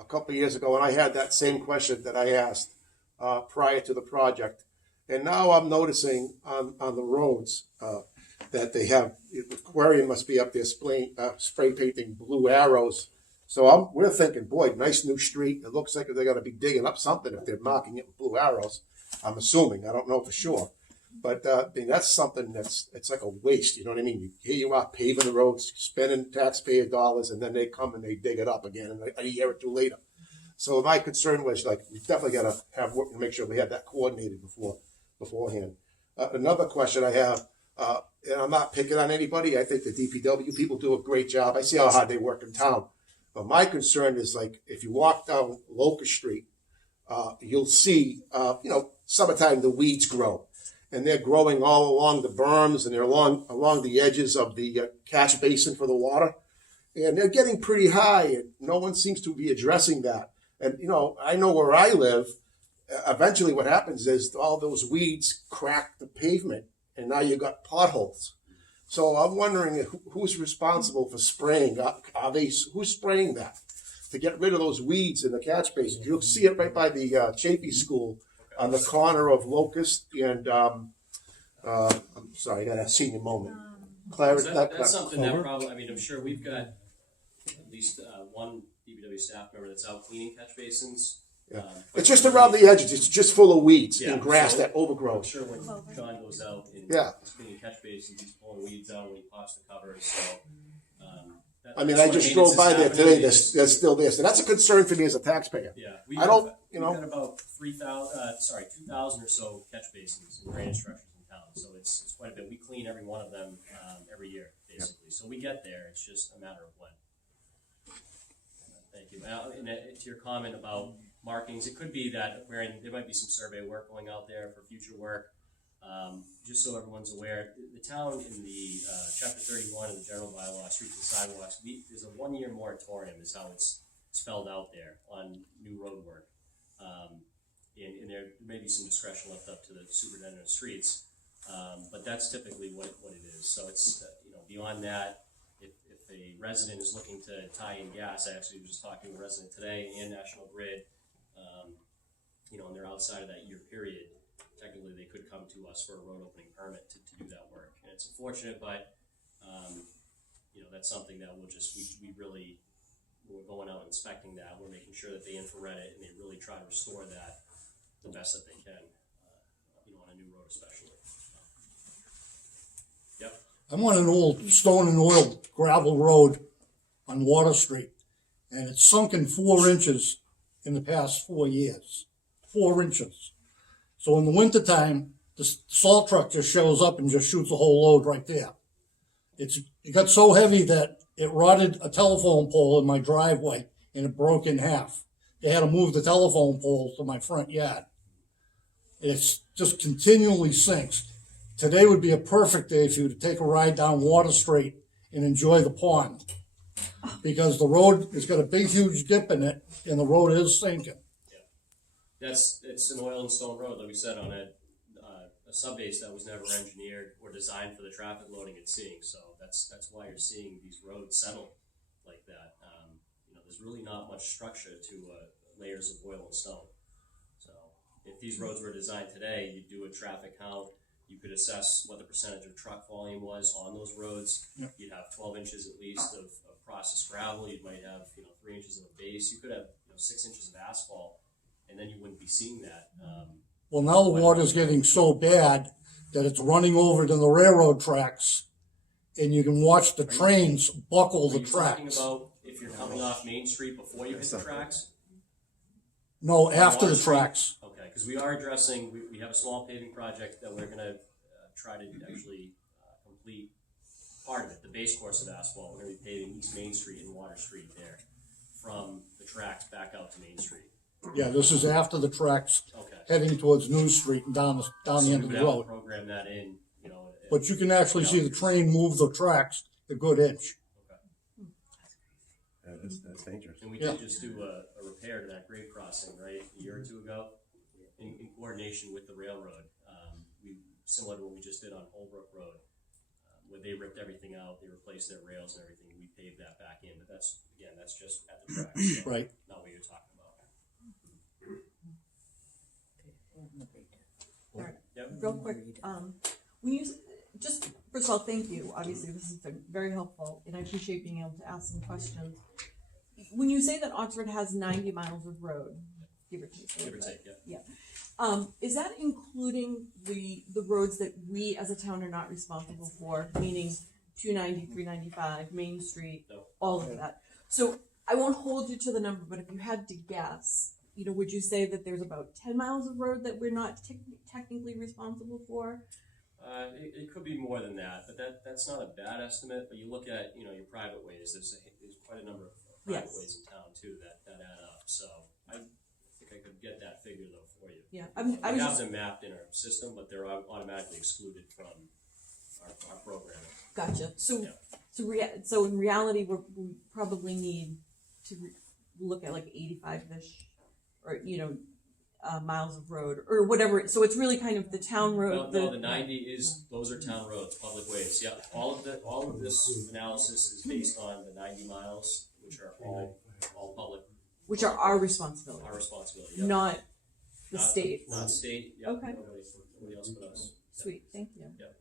a couple of years ago, and I had that same question that I asked prior to the project. And now I'm noticing on the roads that they have, Aquarian must be up there spray painting blue arrows. So we're thinking, boy, nice new street. It looks like they're going to be digging up something if they're marking it with blue arrows. I'm assuming. I don't know for sure. But I mean, that's something it's like a waste. You know what I mean? Here you are paving the roads, spending taxpayer dollars, and then they come and they dig it up again a year or two later. So my concern was like, we definitely got to have work to make sure we had that coordinated beforehand. Another question I have, and I'm not picking on anybody. I think the DPW people do a great job. I see how hard they work in town. But my concern is like, if you walk down Locust Street, you'll see, summertime the weeds grow. And they're growing all along the berms and they're along the edges of the catch basin for the water. And they're getting pretty high and no one seems to be addressing that. And, I know where I live, eventually what happens is all those weeds crack the pavement and now you got potholes. So I'm wondering who's responsible for spraying? Who's spraying that to get rid of those weeds in the catch basin? You'll see it right by the Chapey School on the corner of Locust and I'm sorry, I got a senior moment. That's something that probably, I'm sure we've got at least one DPW staff member that's out cleaning catch basins. Yeah. It's just around the edges. It's just full of weeds and grass that I'm overgrows. sure when John goes out and cleaning catch basins, he's pulling weeds out when he pops the covers. So, I just drove by there today. They're still there. So that's a concern for me as a taxpayer. Yeah, we've got about 2,000 or so catch basins and drainage structures in town. So it's quite a bit. We clean every one of them every year, basically. So we get there. It's just a matter of when. Thank you. And to your comment about markings, it could be that there might be some survey work going out there for future work. Just so everyone's aware, the town in the Chapter 31 of the General Bylaw, Streets and Sidewalks, there's a 1-year moratorium is how it's spelled out there on new road work. And there may be some discretion left up to the superintendent of streets, but that's typically what it is. So it's, beyond that, if a resident is looking to tie in gas, I actually was just talking to a resident today and National Grid, and they're outside of that year period, technically they could come to us for a road opening permit to do that work. And it's unfortunate, but, that's something that we're going out inspecting that, we're making sure that they infrared it and they really try to restore that the best that they can, on a new road especially. Yep. I'm on an old stone and oil gravel road on Water Street, and it's sunken 4 inches in the past 4 years. 4 inches. So in the wintertime, the salt truck just shows up and just shoots the whole load right there. It got so heavy that it rotted a telephone pole in my driveway and it broke in half. They had to move the telephone pole to my front yard. It's just continually sinks. Today would be a perfect day for you to take a ride down Water Street and enjoy the pond. Because the road has got a big, huge dip in it and the road is sinking. It's an oil and stone road, like we said, on a subbase that was never engineered or designed for the traffic loading it's seeing. So that's why you're seeing these roads settle like that. There's really not much structure to layers of oil and stone. So if these roads were designed today, you'd do a traffic count. You could assess what the percentage of truck volume was on those roads. Yep. You'd have 12 inches at least of processed gravel. You might have 3 inches of a base. You could have 6 inches of asphalt, and then you wouldn't be seeing that. Well, now the water's getting so bad that it's running over to the railroad tracks, and you can watch the trains buckle the Are you talking tracks. about if you're coming off Main Street before you hit the tracks? No, after Water the Street? tracks. Okay, because we are addressing, we have a small paving project that we're gonna try to actually complete part of it, the base course of asphalt. We're gonna be paving East Main Street and Water Street there, from the tracks back out to Main Street. Yeah, this is after the tracks, Okay. heading towards New Street and down the So end we of would the have to road. program that in, But you can actually see the train move the tracks a good inch. That's dangerous. And we Yeah. did just do a repair to that grade crossing, right, a year or two ago, in coordination with the railroad. Similar to what we just did on Holbrook Road, where they ripped everything out, they replaced their rails and everything, we paved that back in, but that's just at the tracks, so Right. not what you're talking about. Yep. Real quick, when you, just, first of all, thank you, obviously, this has been very helpful, and I appreciate being able to ask some questions. When you say that Oxford has 90 miles of road, give or take. Give or take, yeah. Is that including the roads that we as a town are not responsible for, meaning 290, 395, Main Street, No. all of that? So I won't hold you to the number, but if you had to guess, would you say that there's about 10 miles of road that we're not technically responsible for? It could be more than that, but that's not a bad estimate. But you look at your private ways. There's quite a number of private Yes. ways in town too that add up. So I think I could get that figure though for you. Yeah, We have them mapped in our system, but they're automatically excluded from our programming. Gotcha. So, Yeah. so in reality, we probably need to look at like 85-ish, or miles of road or whatever. So it's really kind of the town road. No, the 90 those are town roads, public ways. Yeah, all of this analysis is based on the 90 miles, which are all public. Which are our responsibility, Our responsibility. Yep. not the state. Not state. Yep. Okay. Nobody else but us. Sweet, thank you. Yep.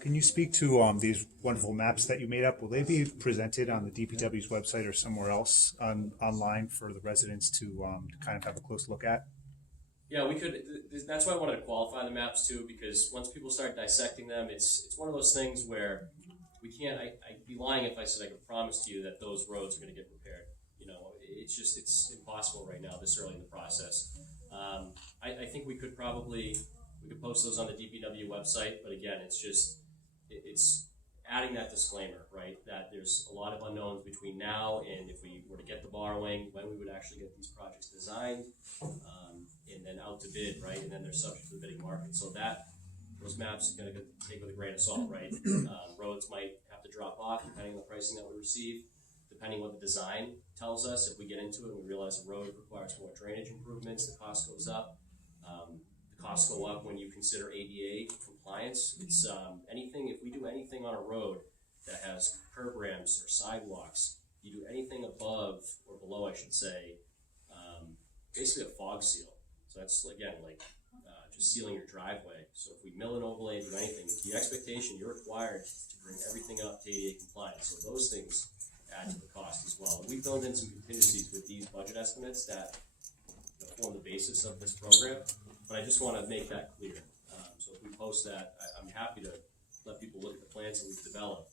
Can you speak to these wonderful maps that you made up? Will they be presented on the DPW's website or somewhere else online for the residents to kind of have a close look at? Yeah, we could. That's why I wanted to qualify the maps too, because once people start dissecting them, it's one of those things where we can't. I'd be lying if I said I could promise to you that those roads are going to get repaired. It's impossible right now, this early in the process. I think we could post those on the DPW website, but again, it's adding that disclaimer, right? That there's a lot of unknowns between now and if we were to get the borrowing, when we would actually get these projects designed, and then out to bid, right? And then they're subject to the bidding market. So those maps are going to take with a grain of salt, right? Roads might have to drop off depending on the pricing that we receive, depending what the design tells us. If we get into it and we realize the road requires more drainage improvements, the cost goes up. Costs go up when you consider ADA compliance. It's anything, if we do anything on a road that has curb ramps or sidewalks, you do anything above or below, I should say, basically a fog seal. So that's, again, like just sealing your driveway. So if we mill and overlay and do anything, the expectation, you're required to bring everything up to ADA compliance. So those things add to the cost as well. And we build in some contingencies with these budget estimates that form the basis of this program. But I just want to make that clear. So if we post that, I'm happy to let people look at the plans that we've developed.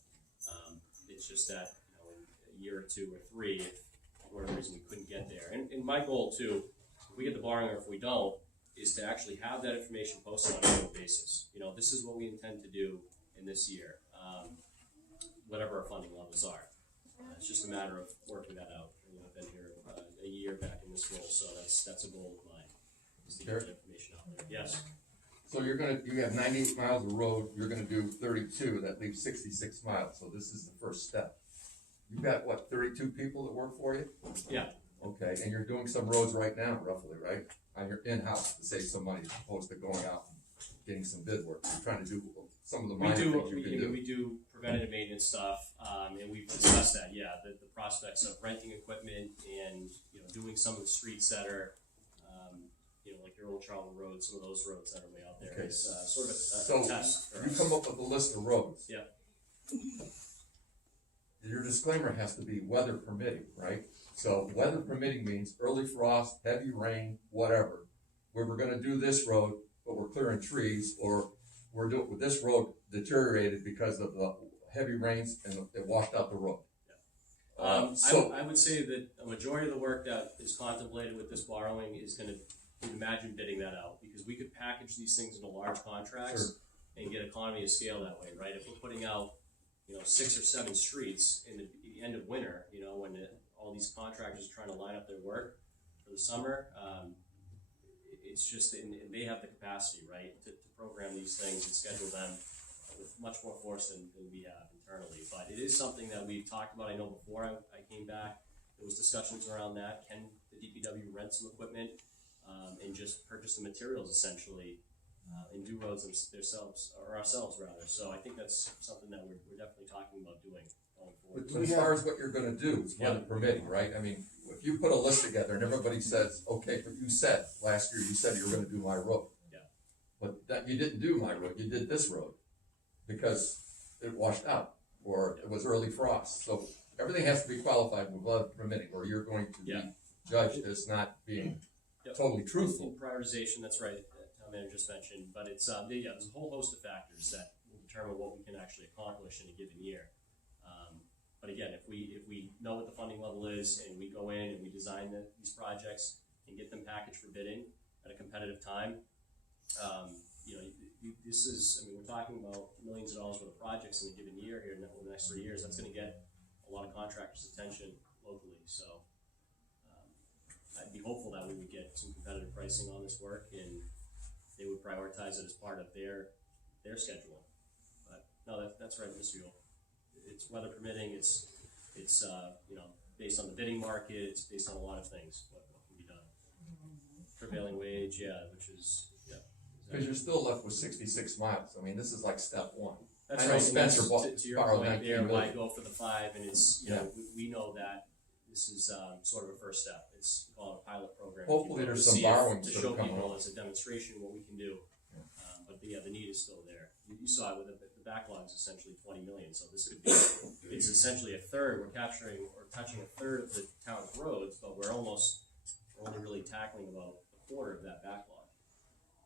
It's just that in a year or two or three, if for whatever reason we couldn't get there. And my goal too if we get the borrowing or if we don't, is to actually have that information posted on an annual basis. You know, this is what we intend to do in this year, whatever our funding levels are. It's just a matter of working that out. You know, I've been here a year back in this role, so that's a goal of mine, is to get that information out there. Yes. So you have 98 miles of road, you're gonna do 32, that leaves 66 miles, so this is the first step. You've got, what, 32 people that work for you? Yeah. Okay, and you're doing some roads right now, roughly, right? On your in-house, to save some money, as opposed to going out and getting some bid work. You're trying to do some of the minor things you can do. We do preventative maintenance stuff, and we've discussed that, yeah, the prospects of renting equipment and, you know, doing some of the streets that are, you know, like your old Charlton Road, some of those roads that are way out there. Okay. It's sort of a So, test. for you us. come up with a list of roads. Yeah. Your disclaimer has to be weather permitting, right? So weather permitting means early frost, heavy rain, whatever. Where we're gonna do this road, but we're clearing trees, or we're doing, with this road deteriorated because of the heavy rains and it washed out the road. I would say that a majority of the work that is contemplated with this borrowing is gonna, you'd imagine bidding that out, because we could package these things into large contracts and get economy of scale that way, right? If we're putting out, you know, 6 or 7 streets in the end of winter, you know, when all these contractors are trying to line up their work for the summer, it's just, and they have the capacity, right, to program these things and schedule them with much more force than we have internally. But it is something that we've talked about. I know before I came back, there was discussions around that. Can the DPW rent some equipment and just purchase the materials essentially and do roads themselves, or ourselves rather? So I think that's something that we're definitely talking about doing going forward. But as far as what you're gonna do, is weather permitting, right? I mean, if you put a list together and everybody says, okay, but you said, last year, you said you were gonna do my road. Yeah. But that, you didn't do my road, you did this road, because it washed out, or it was early frost. So everything has to be qualified with weather permitting, or you're going to be judged as not being totally truthful. Prioritization, that's right, Town Manager just mentioned, but it's, there's a whole host of factors that will determine what we can actually accomplish in a given year. But again, if we know what the funding level is and we go in and we design these projects and get them packaged for bidding at a competitive time, you know, this is, I mean, we're talking about millions of dollars worth of projects in a given year here over the next 3 years. That's going to get a lot of contractors' attention locally. So I'd be hopeful that we would get some competitive pricing on this work and they would prioritize it as part of their scheduling. But no, that's right, Mr. Yule. It's weather permitting, it's you know, based on the bidding market, it's based on a lot of things, what can be done. Prevailing wage, which is, Because you're still left with 66 miles. I mean, this is like step one. That's I know right. Spencer To your borrowed point 19 there, why million. go for the 5, and it's, you know, we know that this is sort of a first step. It's called a pilot program. Hopefully there's To some see if- borrowings to that show are coming people up. as a demonstration what we can do. But the need is still there. You saw it with the backlog is essentially 20 million, so this could be, it's essentially a third. We're capturing or touching a third of the town's roads, but we're only really tackling about a quarter of that backlog.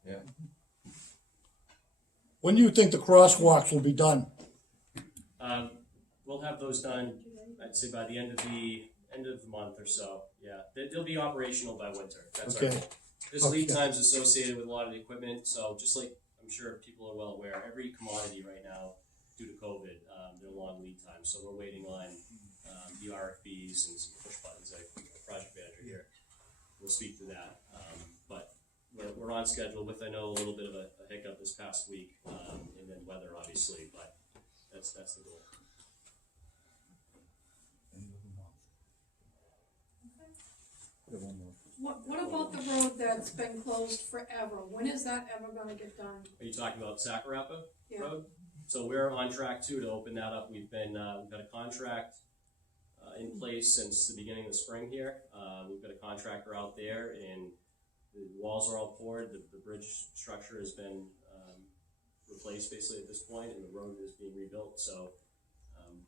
Yeah. When do you think the crosswalks will be done? We'll have those done, I'd say by the end of the month or so. Yeah, they'll be operational by winter. That's Okay. our goal. There's lead times associated with a lot of the equipment, so just like I'm sure people are well aware, every commodity right now, due to COVID, they're long lead times. So we're waiting on the RFPs and some push buttons. Our project manager here will speak to that. But we're on schedule with, I know, a little bit of a hiccup this past week, and then weather obviously, but that's the goal. What about the road that's been closed forever? When is that ever gonna get done? Are you talking about Sakurapa Yeah. Road? So we're on track too to open that up. We've got a contract in place since the beginning of the spring here. We've got a contractor out there and the walls are all poured. The bridge structure has been replaced basically at this point and the road is being rebuilt. So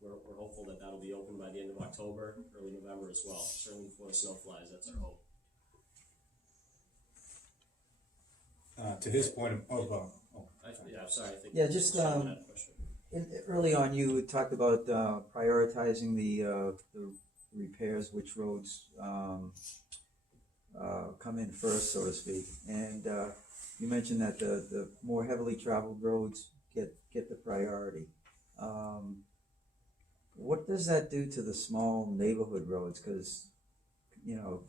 we're hopeful that that'll be open by the end of October, early November as well. Certainly before the snow flies, that's our hope. To his point of I'm sorry. I think Yeah, just, someone had a question. Early on, you talked about prioritizing the repairs, which roads come in first, so to speak. And you mentioned that the more heavily traveled roads get the priority. What does that do to the small neighborhood roads? Because, you know,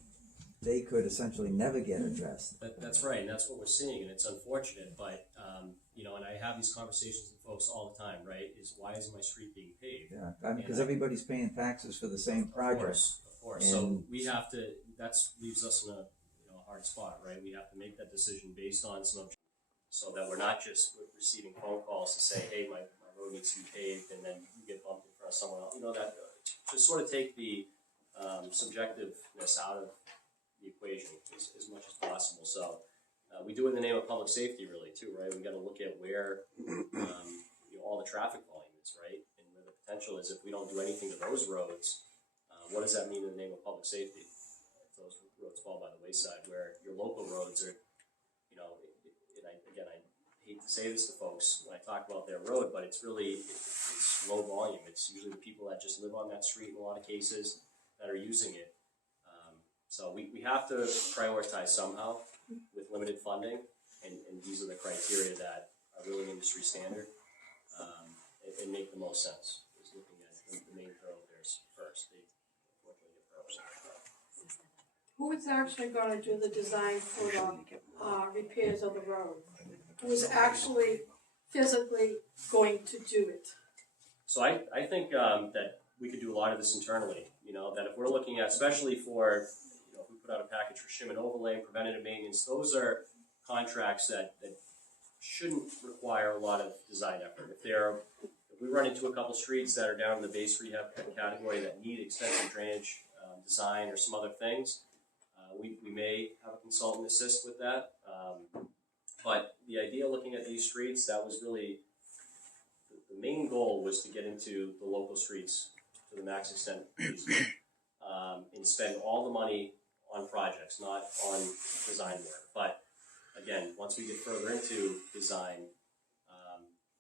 they could essentially never get addressed. That's right, and that's what we're seeing, and it's unfortunate, but, you know, and I have these conversations with folks all the time, right, is why isn't my street being paved? Yeah, I mean, because everybody's paying taxes for the same project. Of course, so we have to, leaves us in a, you know, hard spot, right? We have to make that decision based on some, so that we're not just receiving phone calls to say, hey, my road needs to be paved, and then you get bumped in front of someone else, you know, that, to sort of take the subjectiveness out of the equation as much as possible. So we do it in the name of public safety, really, too, right? We got to look at where you know, all the traffic volume is, right, and where the potential is. If we don't do anything to those roads, what does that mean in the name of public safety? If those roads fall by the wayside, where your local roads are, you know, and I hate to say this to folks when I talk about their road, but it's really it's low volume. It's usually the people that just live on that street in a lot of cases that are using it. So we have to prioritize somehow with limited funding, and these are the criteria that are really industry standard, and make the most sense. Is looking at the main thoroughfares first. They unfortunately get first. Who is actually gonna do the design for the repairs of the road? Who is actually physically going to do it? So I think that we could do a lot of this internally. You know, that if we're looking at, especially for, you know, if we put out a package for shim and overlay and preventative maintenance, those are contracts that shouldn't require a lot of design effort. If we run into a couple streets that are down in the base rehab category that need extensive drainage design or some other things, we may have a consultant assist with that. But the idea looking at these streets, that was really, the main goal was to get into the local streets to the max extent feasible, and spend all the money on projects, not on design work. But again, once we get further into design,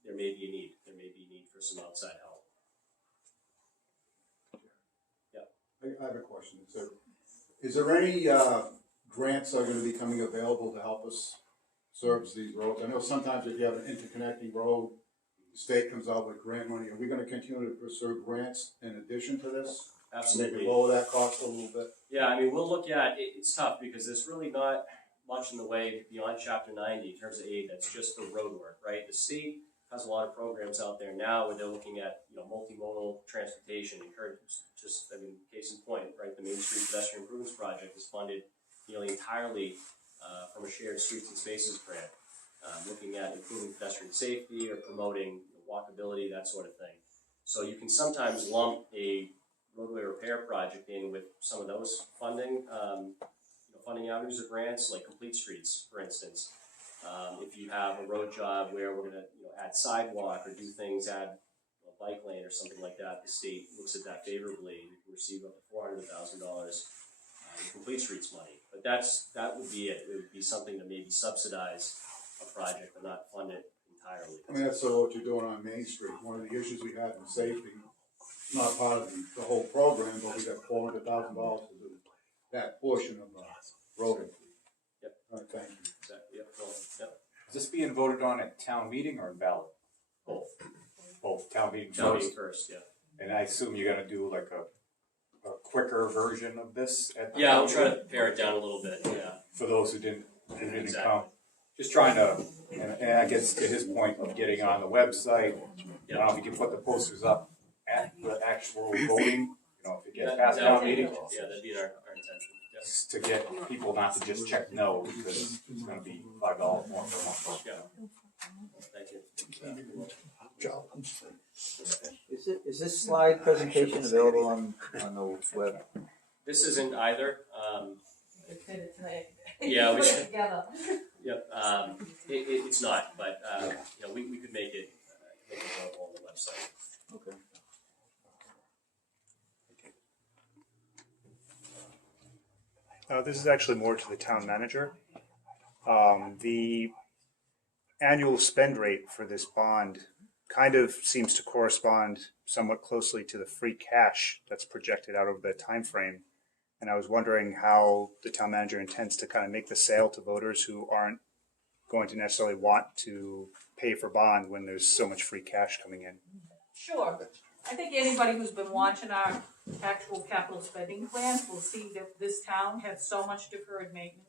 there may be a need. There may be a need for some outside help. I have a question. Is there any grants that are going to be coming available to help us service these roads? I know sometimes if you have an interconnecting road, the state comes out with grant money. Are we going to continue to pursue grants in addition to this? Absolutely. Maybe lower that cost a little bit? Yeah, I mean, we'll look at it. It's tough because there's really not much in the way beyond Chapter 90 in terms of aid that's just for road work, right? The state has a lot of programs out there now where they're looking at, you know, multimodal transportation. Just, I mean, case in point, right? The Main Street Pedestrian Improvements Project is funded nearly entirely from a shared streets and spaces grant, looking at improving pedestrian safety or promoting walkability, that sort of thing. So you can sometimes lump a roadway repair project in with some of those funding, funding avenues or grants, like Complete Streets, for instance. If you have a road job where we're going to, you know, add sidewalk or do things, add a bike lane or something like that, the state looks at that favorably. You can receive up to $400,000 in Complete Streets money. But that would be it. It would be something to maybe subsidize a project but not fund it entirely. I mean, that's sort of what you're doing on Main Street. One of the issues we had in safety, not part of the whole program, but we got $400,000 to do that portion of road. Yep. All right, thank you. Exactly. Yep. Well, yep. Is this being voted on at town meeting or ballot? Both. Both, town meeting Town first. meeting first, yeah. And I assume you're gonna do like a quicker version of this at the Yeah, town I'll try to meeting? pare it down a little bit, yeah. For those who didn't Exactly. come. Just trying to, and I guess to his point of getting on the website, I don't know if you can put the posters up at the actual voting, you know, if it gets past town meeting. Yeah, that'd be our intention. Yes. Just to get people not to just check no, because it's gonna be $5 more per month. Yeah. Thank you. Is this slide presentation available on the web? This isn't either. Yeah, Yeah, we put it should. together. Yep. It's not, but you know, we could make it available on the website. Okay. This is actually more to the town manager. The annual spend rate for this bond kind of seems to correspond somewhat closely to the free cash that's projected out over the time frame. And I was wondering how the town manager intends to kind of make the sale to voters who aren't going to necessarily want to pay for bond when there's so much free cash coming in. Sure. I think anybody who's been watching our actual capital spending plan will see that this town has so much deferred maintenance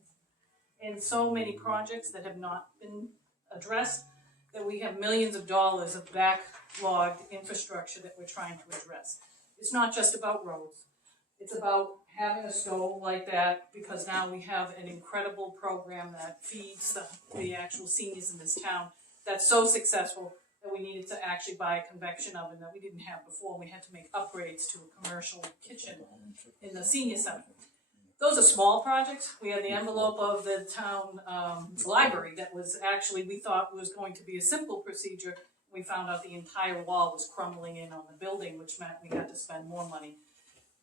and so many projects that have not been addressed, that we have millions of dollars of backlogged infrastructure that we're trying to address. It's not just about roads. It's about having a stove like that, because now we have an incredible program that feeds the actual seniors in this town that's so successful that we needed to actually buy a convection oven that we didn't have before. We had to make upgrades to a commercial kitchen in the senior center. Those are small projects. We had the envelope of the town library that was actually, we thought was going to be a simple procedure. We found out the entire wall was crumbling in on the building, which meant we had to spend more money.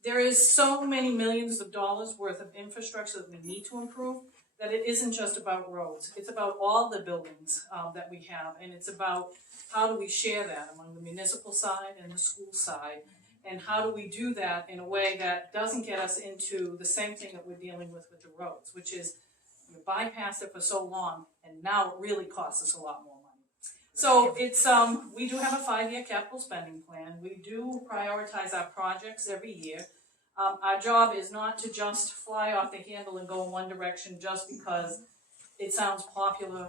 There is so many millions of dollars worth of infrastructure that we need to improve, that it isn't just about roads. It's about all the buildings that we have, and it's about how do we share that among the municipal side and the school side, and how do we do that in a way that doesn't get us into the same thing that we're dealing with the roads, which is we bypassed it for so long, and now it really costs us a lot more money. So it's we do have a 5-year capital spending plan. We do prioritize our projects every year. Our job is not to just fly off the handle and go in one direction just because it sounds popular,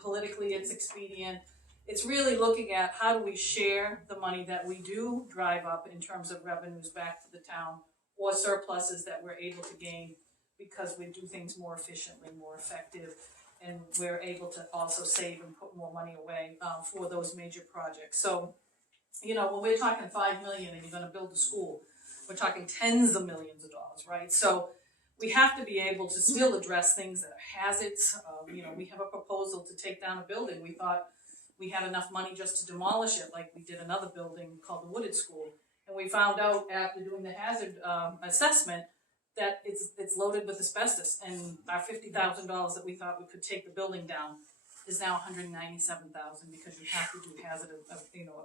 politically it's expedient. It's really looking at how do we share the money that we do drive up in terms of revenues back to the town, or surpluses that we're able to gain because we do things more efficiently, more effective, and we're able to also save and put more money away for those major projects. So, you know, when we're talking $5 million and you're gonna build a school, we're talking tens of millions of dollars, right? So we have to be able to still address things that are hazards. You know, we have a proposal to take down a building. We thought we had enough money just to demolish it, like we did another building called the Wooded School. And we found out after doing the hazard assessment that it's loaded with asbestos, and our $50,000 that we thought we could take the building down is now $197,000 because you have to do hazard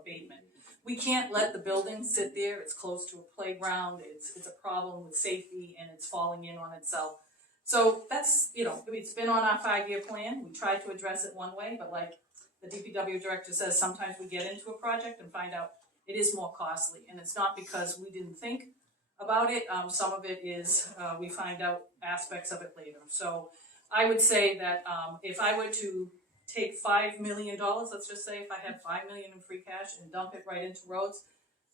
abatement. We can't let the building sit there. It's close to a playground. It's a problem with safety, and it's falling in on itself. So that's, you know, it's been on our 5-year plan. We tried to address it one way, but like the DPW director says, sometimes we get into a project and find out it is more costly, and it's not because we didn't think about it. Some of it is we find out aspects of it later. So I would say that if I were to take $5 million, let's just say if I had $5 million in free cash and dump it right into roads,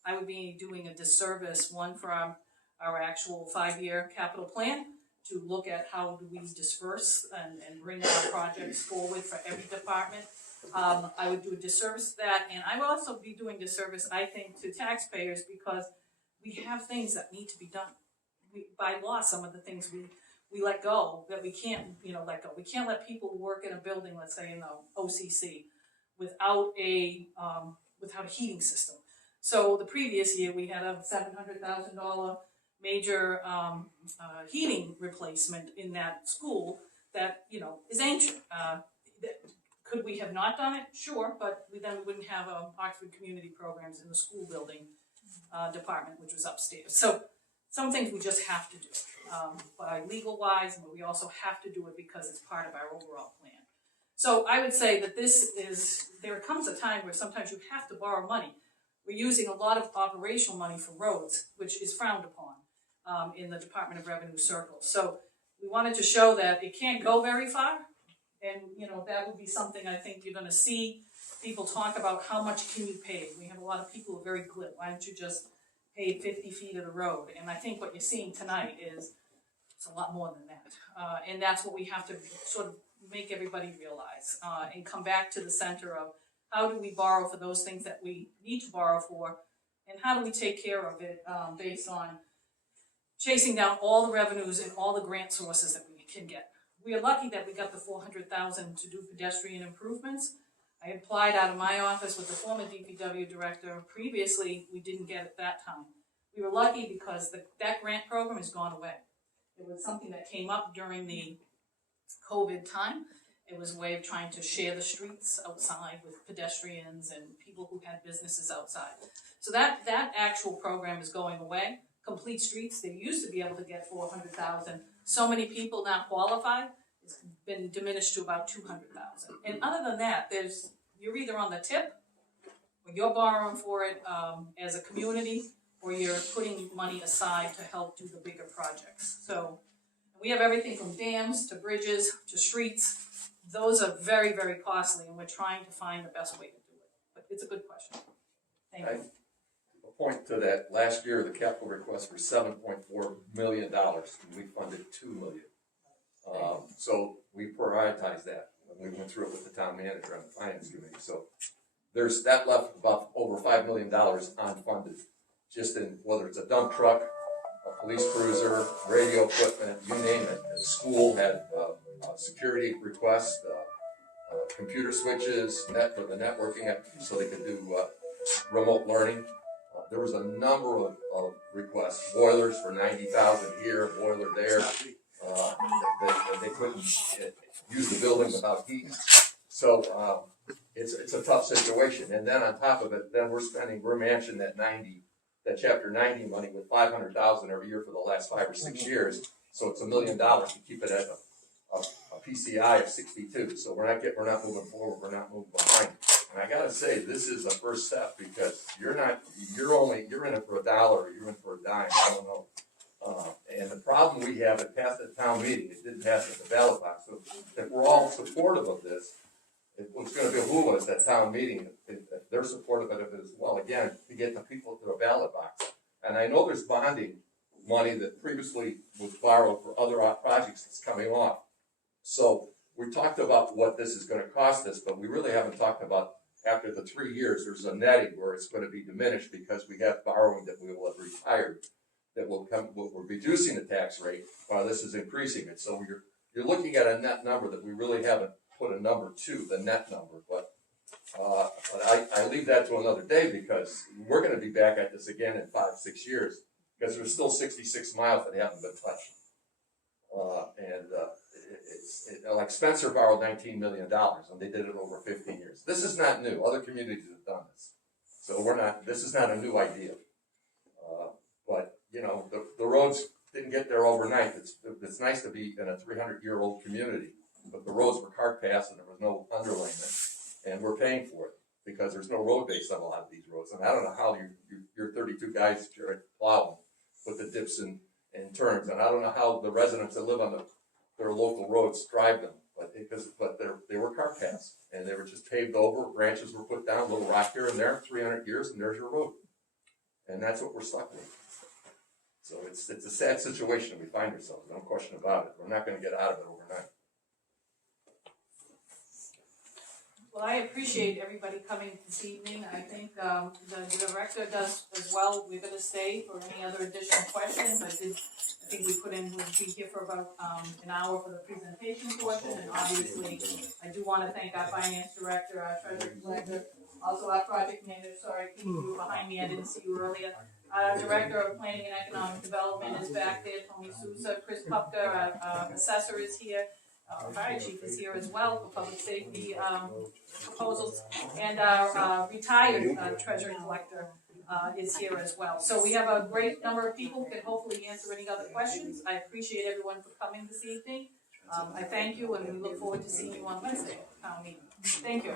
I would be doing a disservice, one, for our actual 5-year capital plan, to look at how do we disperse and bring our projects forward for every department. I would do a disservice to that, and I would also be doing disservice, I think, to taxpayers, because we have things that need to be done. By law, some of the things we let go that we can't, let go. We can't let people work in a building, let's say in the OCC, without a heating system. So the previous year we had a $700,000 major heating replacement in that school that is ancient. Could we have not done it? Sure, but then we wouldn't have Oxford Community Programs in the school building department, which was upstairs. So some things we just have to do, by legal wise, but we also have to do it because it's part of our overall plan. So I would say that there comes a time where sometimes you have to borrow money. We're using a lot of operational money for roads, which is frowned upon in the Department of Revenue circles. So we wanted to show that it can't go very far, and that would be something I think you're going to see people talk about. How much can you pay? We have a lot of people who are very glib. Why don't you just pay 50 feet of the road? And I think what you're seeing tonight is it's a lot more than that. And that's what we have to sort of make everybody realize and come back to the center of how do we borrow for those things that we need to borrow for, and how do we take care of it based on chasing down all the revenues and all the grant sources that we can get. We are lucky that we got the $400,000 to do pedestrian improvements. I applied out of my office with the former DPW director. Previously, we didn't get it that time. We were lucky because that grant program has gone away. It was something that came up during the COVID time. It was a way of trying to share the streets outside with pedestrians and people who had businesses outside. So that actual program is going away. complete streets. They used to be able to get 400,000. So many people now qualify. It's been diminished to about 200,000. And other than that, you're either on the tip, or you're borrowing for it as a community, or you're putting money aside to help do the bigger projects. So we have everything from dams to bridges to streets. Those are very, very costly, and we're trying to find the best way to do it. But it's a good question. Thank you. A point to that, last year, the capital requests were $7.4 million, and we funded $2 million. So we prioritized that when we went through it with the town manager and the finance committee. So there's that left about over $5 million unfunded, just in whether it's a dump truck, a police cruiser, radio equipment, you name it. The school had security requests, computer switches, for the networking, so they could do remote learning. There was a number of requests, boilers for $90,000 here, boiler there. They couldn't use the building without heat. So it's a tough situation. And then on top of it, then we're matching that chapter 90 money with $500,000 every year for the last 5 or 6 years. So it's $1 million to keep it at a PCI of 62. So we're not moving forward. We're not moving behind. And I gotta say, this is the first step, because you're in it for $1 or you're in for a dime. I don't know. And the problem we have, it passed at town meeting. It didn't pass at the ballot box. So if we're all supportive of this, it's going to behoove us at town meeting, if they're supportive of it as well, again, to get the people to the ballot box. And I know there's bonding money that previously was borrowed for other projects that's coming off. So we talked about what this is going to cost us, but we really haven't talked about, after the 3 years, there's a netting where it's going to be diminished because we have borrowing that we will have retired, that we're reducing the tax rate while this is increasing it. So you're looking at a net number that we really haven't put a number to, the net number. But I leave that to another day, because we're going to be back at this again in 5, 6 years, because there's still 66 miles that haven't been touched. Like Spencer borrowed $19 million, and they did it over 15 years. This is not new. Other communities have done this. So this is not a new idea. But, the roads didn't get there overnight. It's nice to be in a 300-year-old community, but the roads were cart paths and there was no underlayment, and we're paying for it because there's no road base on a lot of these roads. And I don't know how you're 32 guys plowing with the dips and turns, and I don't know how the residents that live on their local roads drive them, but they were cart paths, and they were just paved over, branches were put down, a little rock here and there, 300 years, and there's your road. And that's what we're stuck with. So it's a sad situation we find ourselves, no question about it. We're not going to get out of it overnight. Well, I appreciate everybody coming this evening. I think the director does as well. We're going to stay for any other additional questions. I think we'll be here for about an hour for the presentation portion. And obviously, I do want to thank our finance director, our treasurer collector, also our project manager. Sorry, you were behind me. I didn't see you earlier. Our director of planning and economic development is back there, Tony Sousa. Chris Kupka, our assessor, is here. Our fire chief is here as well for public safety proposals, and our retired treasurer collector is here as well. So we have a great number of people who can hopefully answer any other questions. I appreciate everyone for coming this evening. I thank you, and we look forward to seeing you on Wednesday at town meeting. Thank you.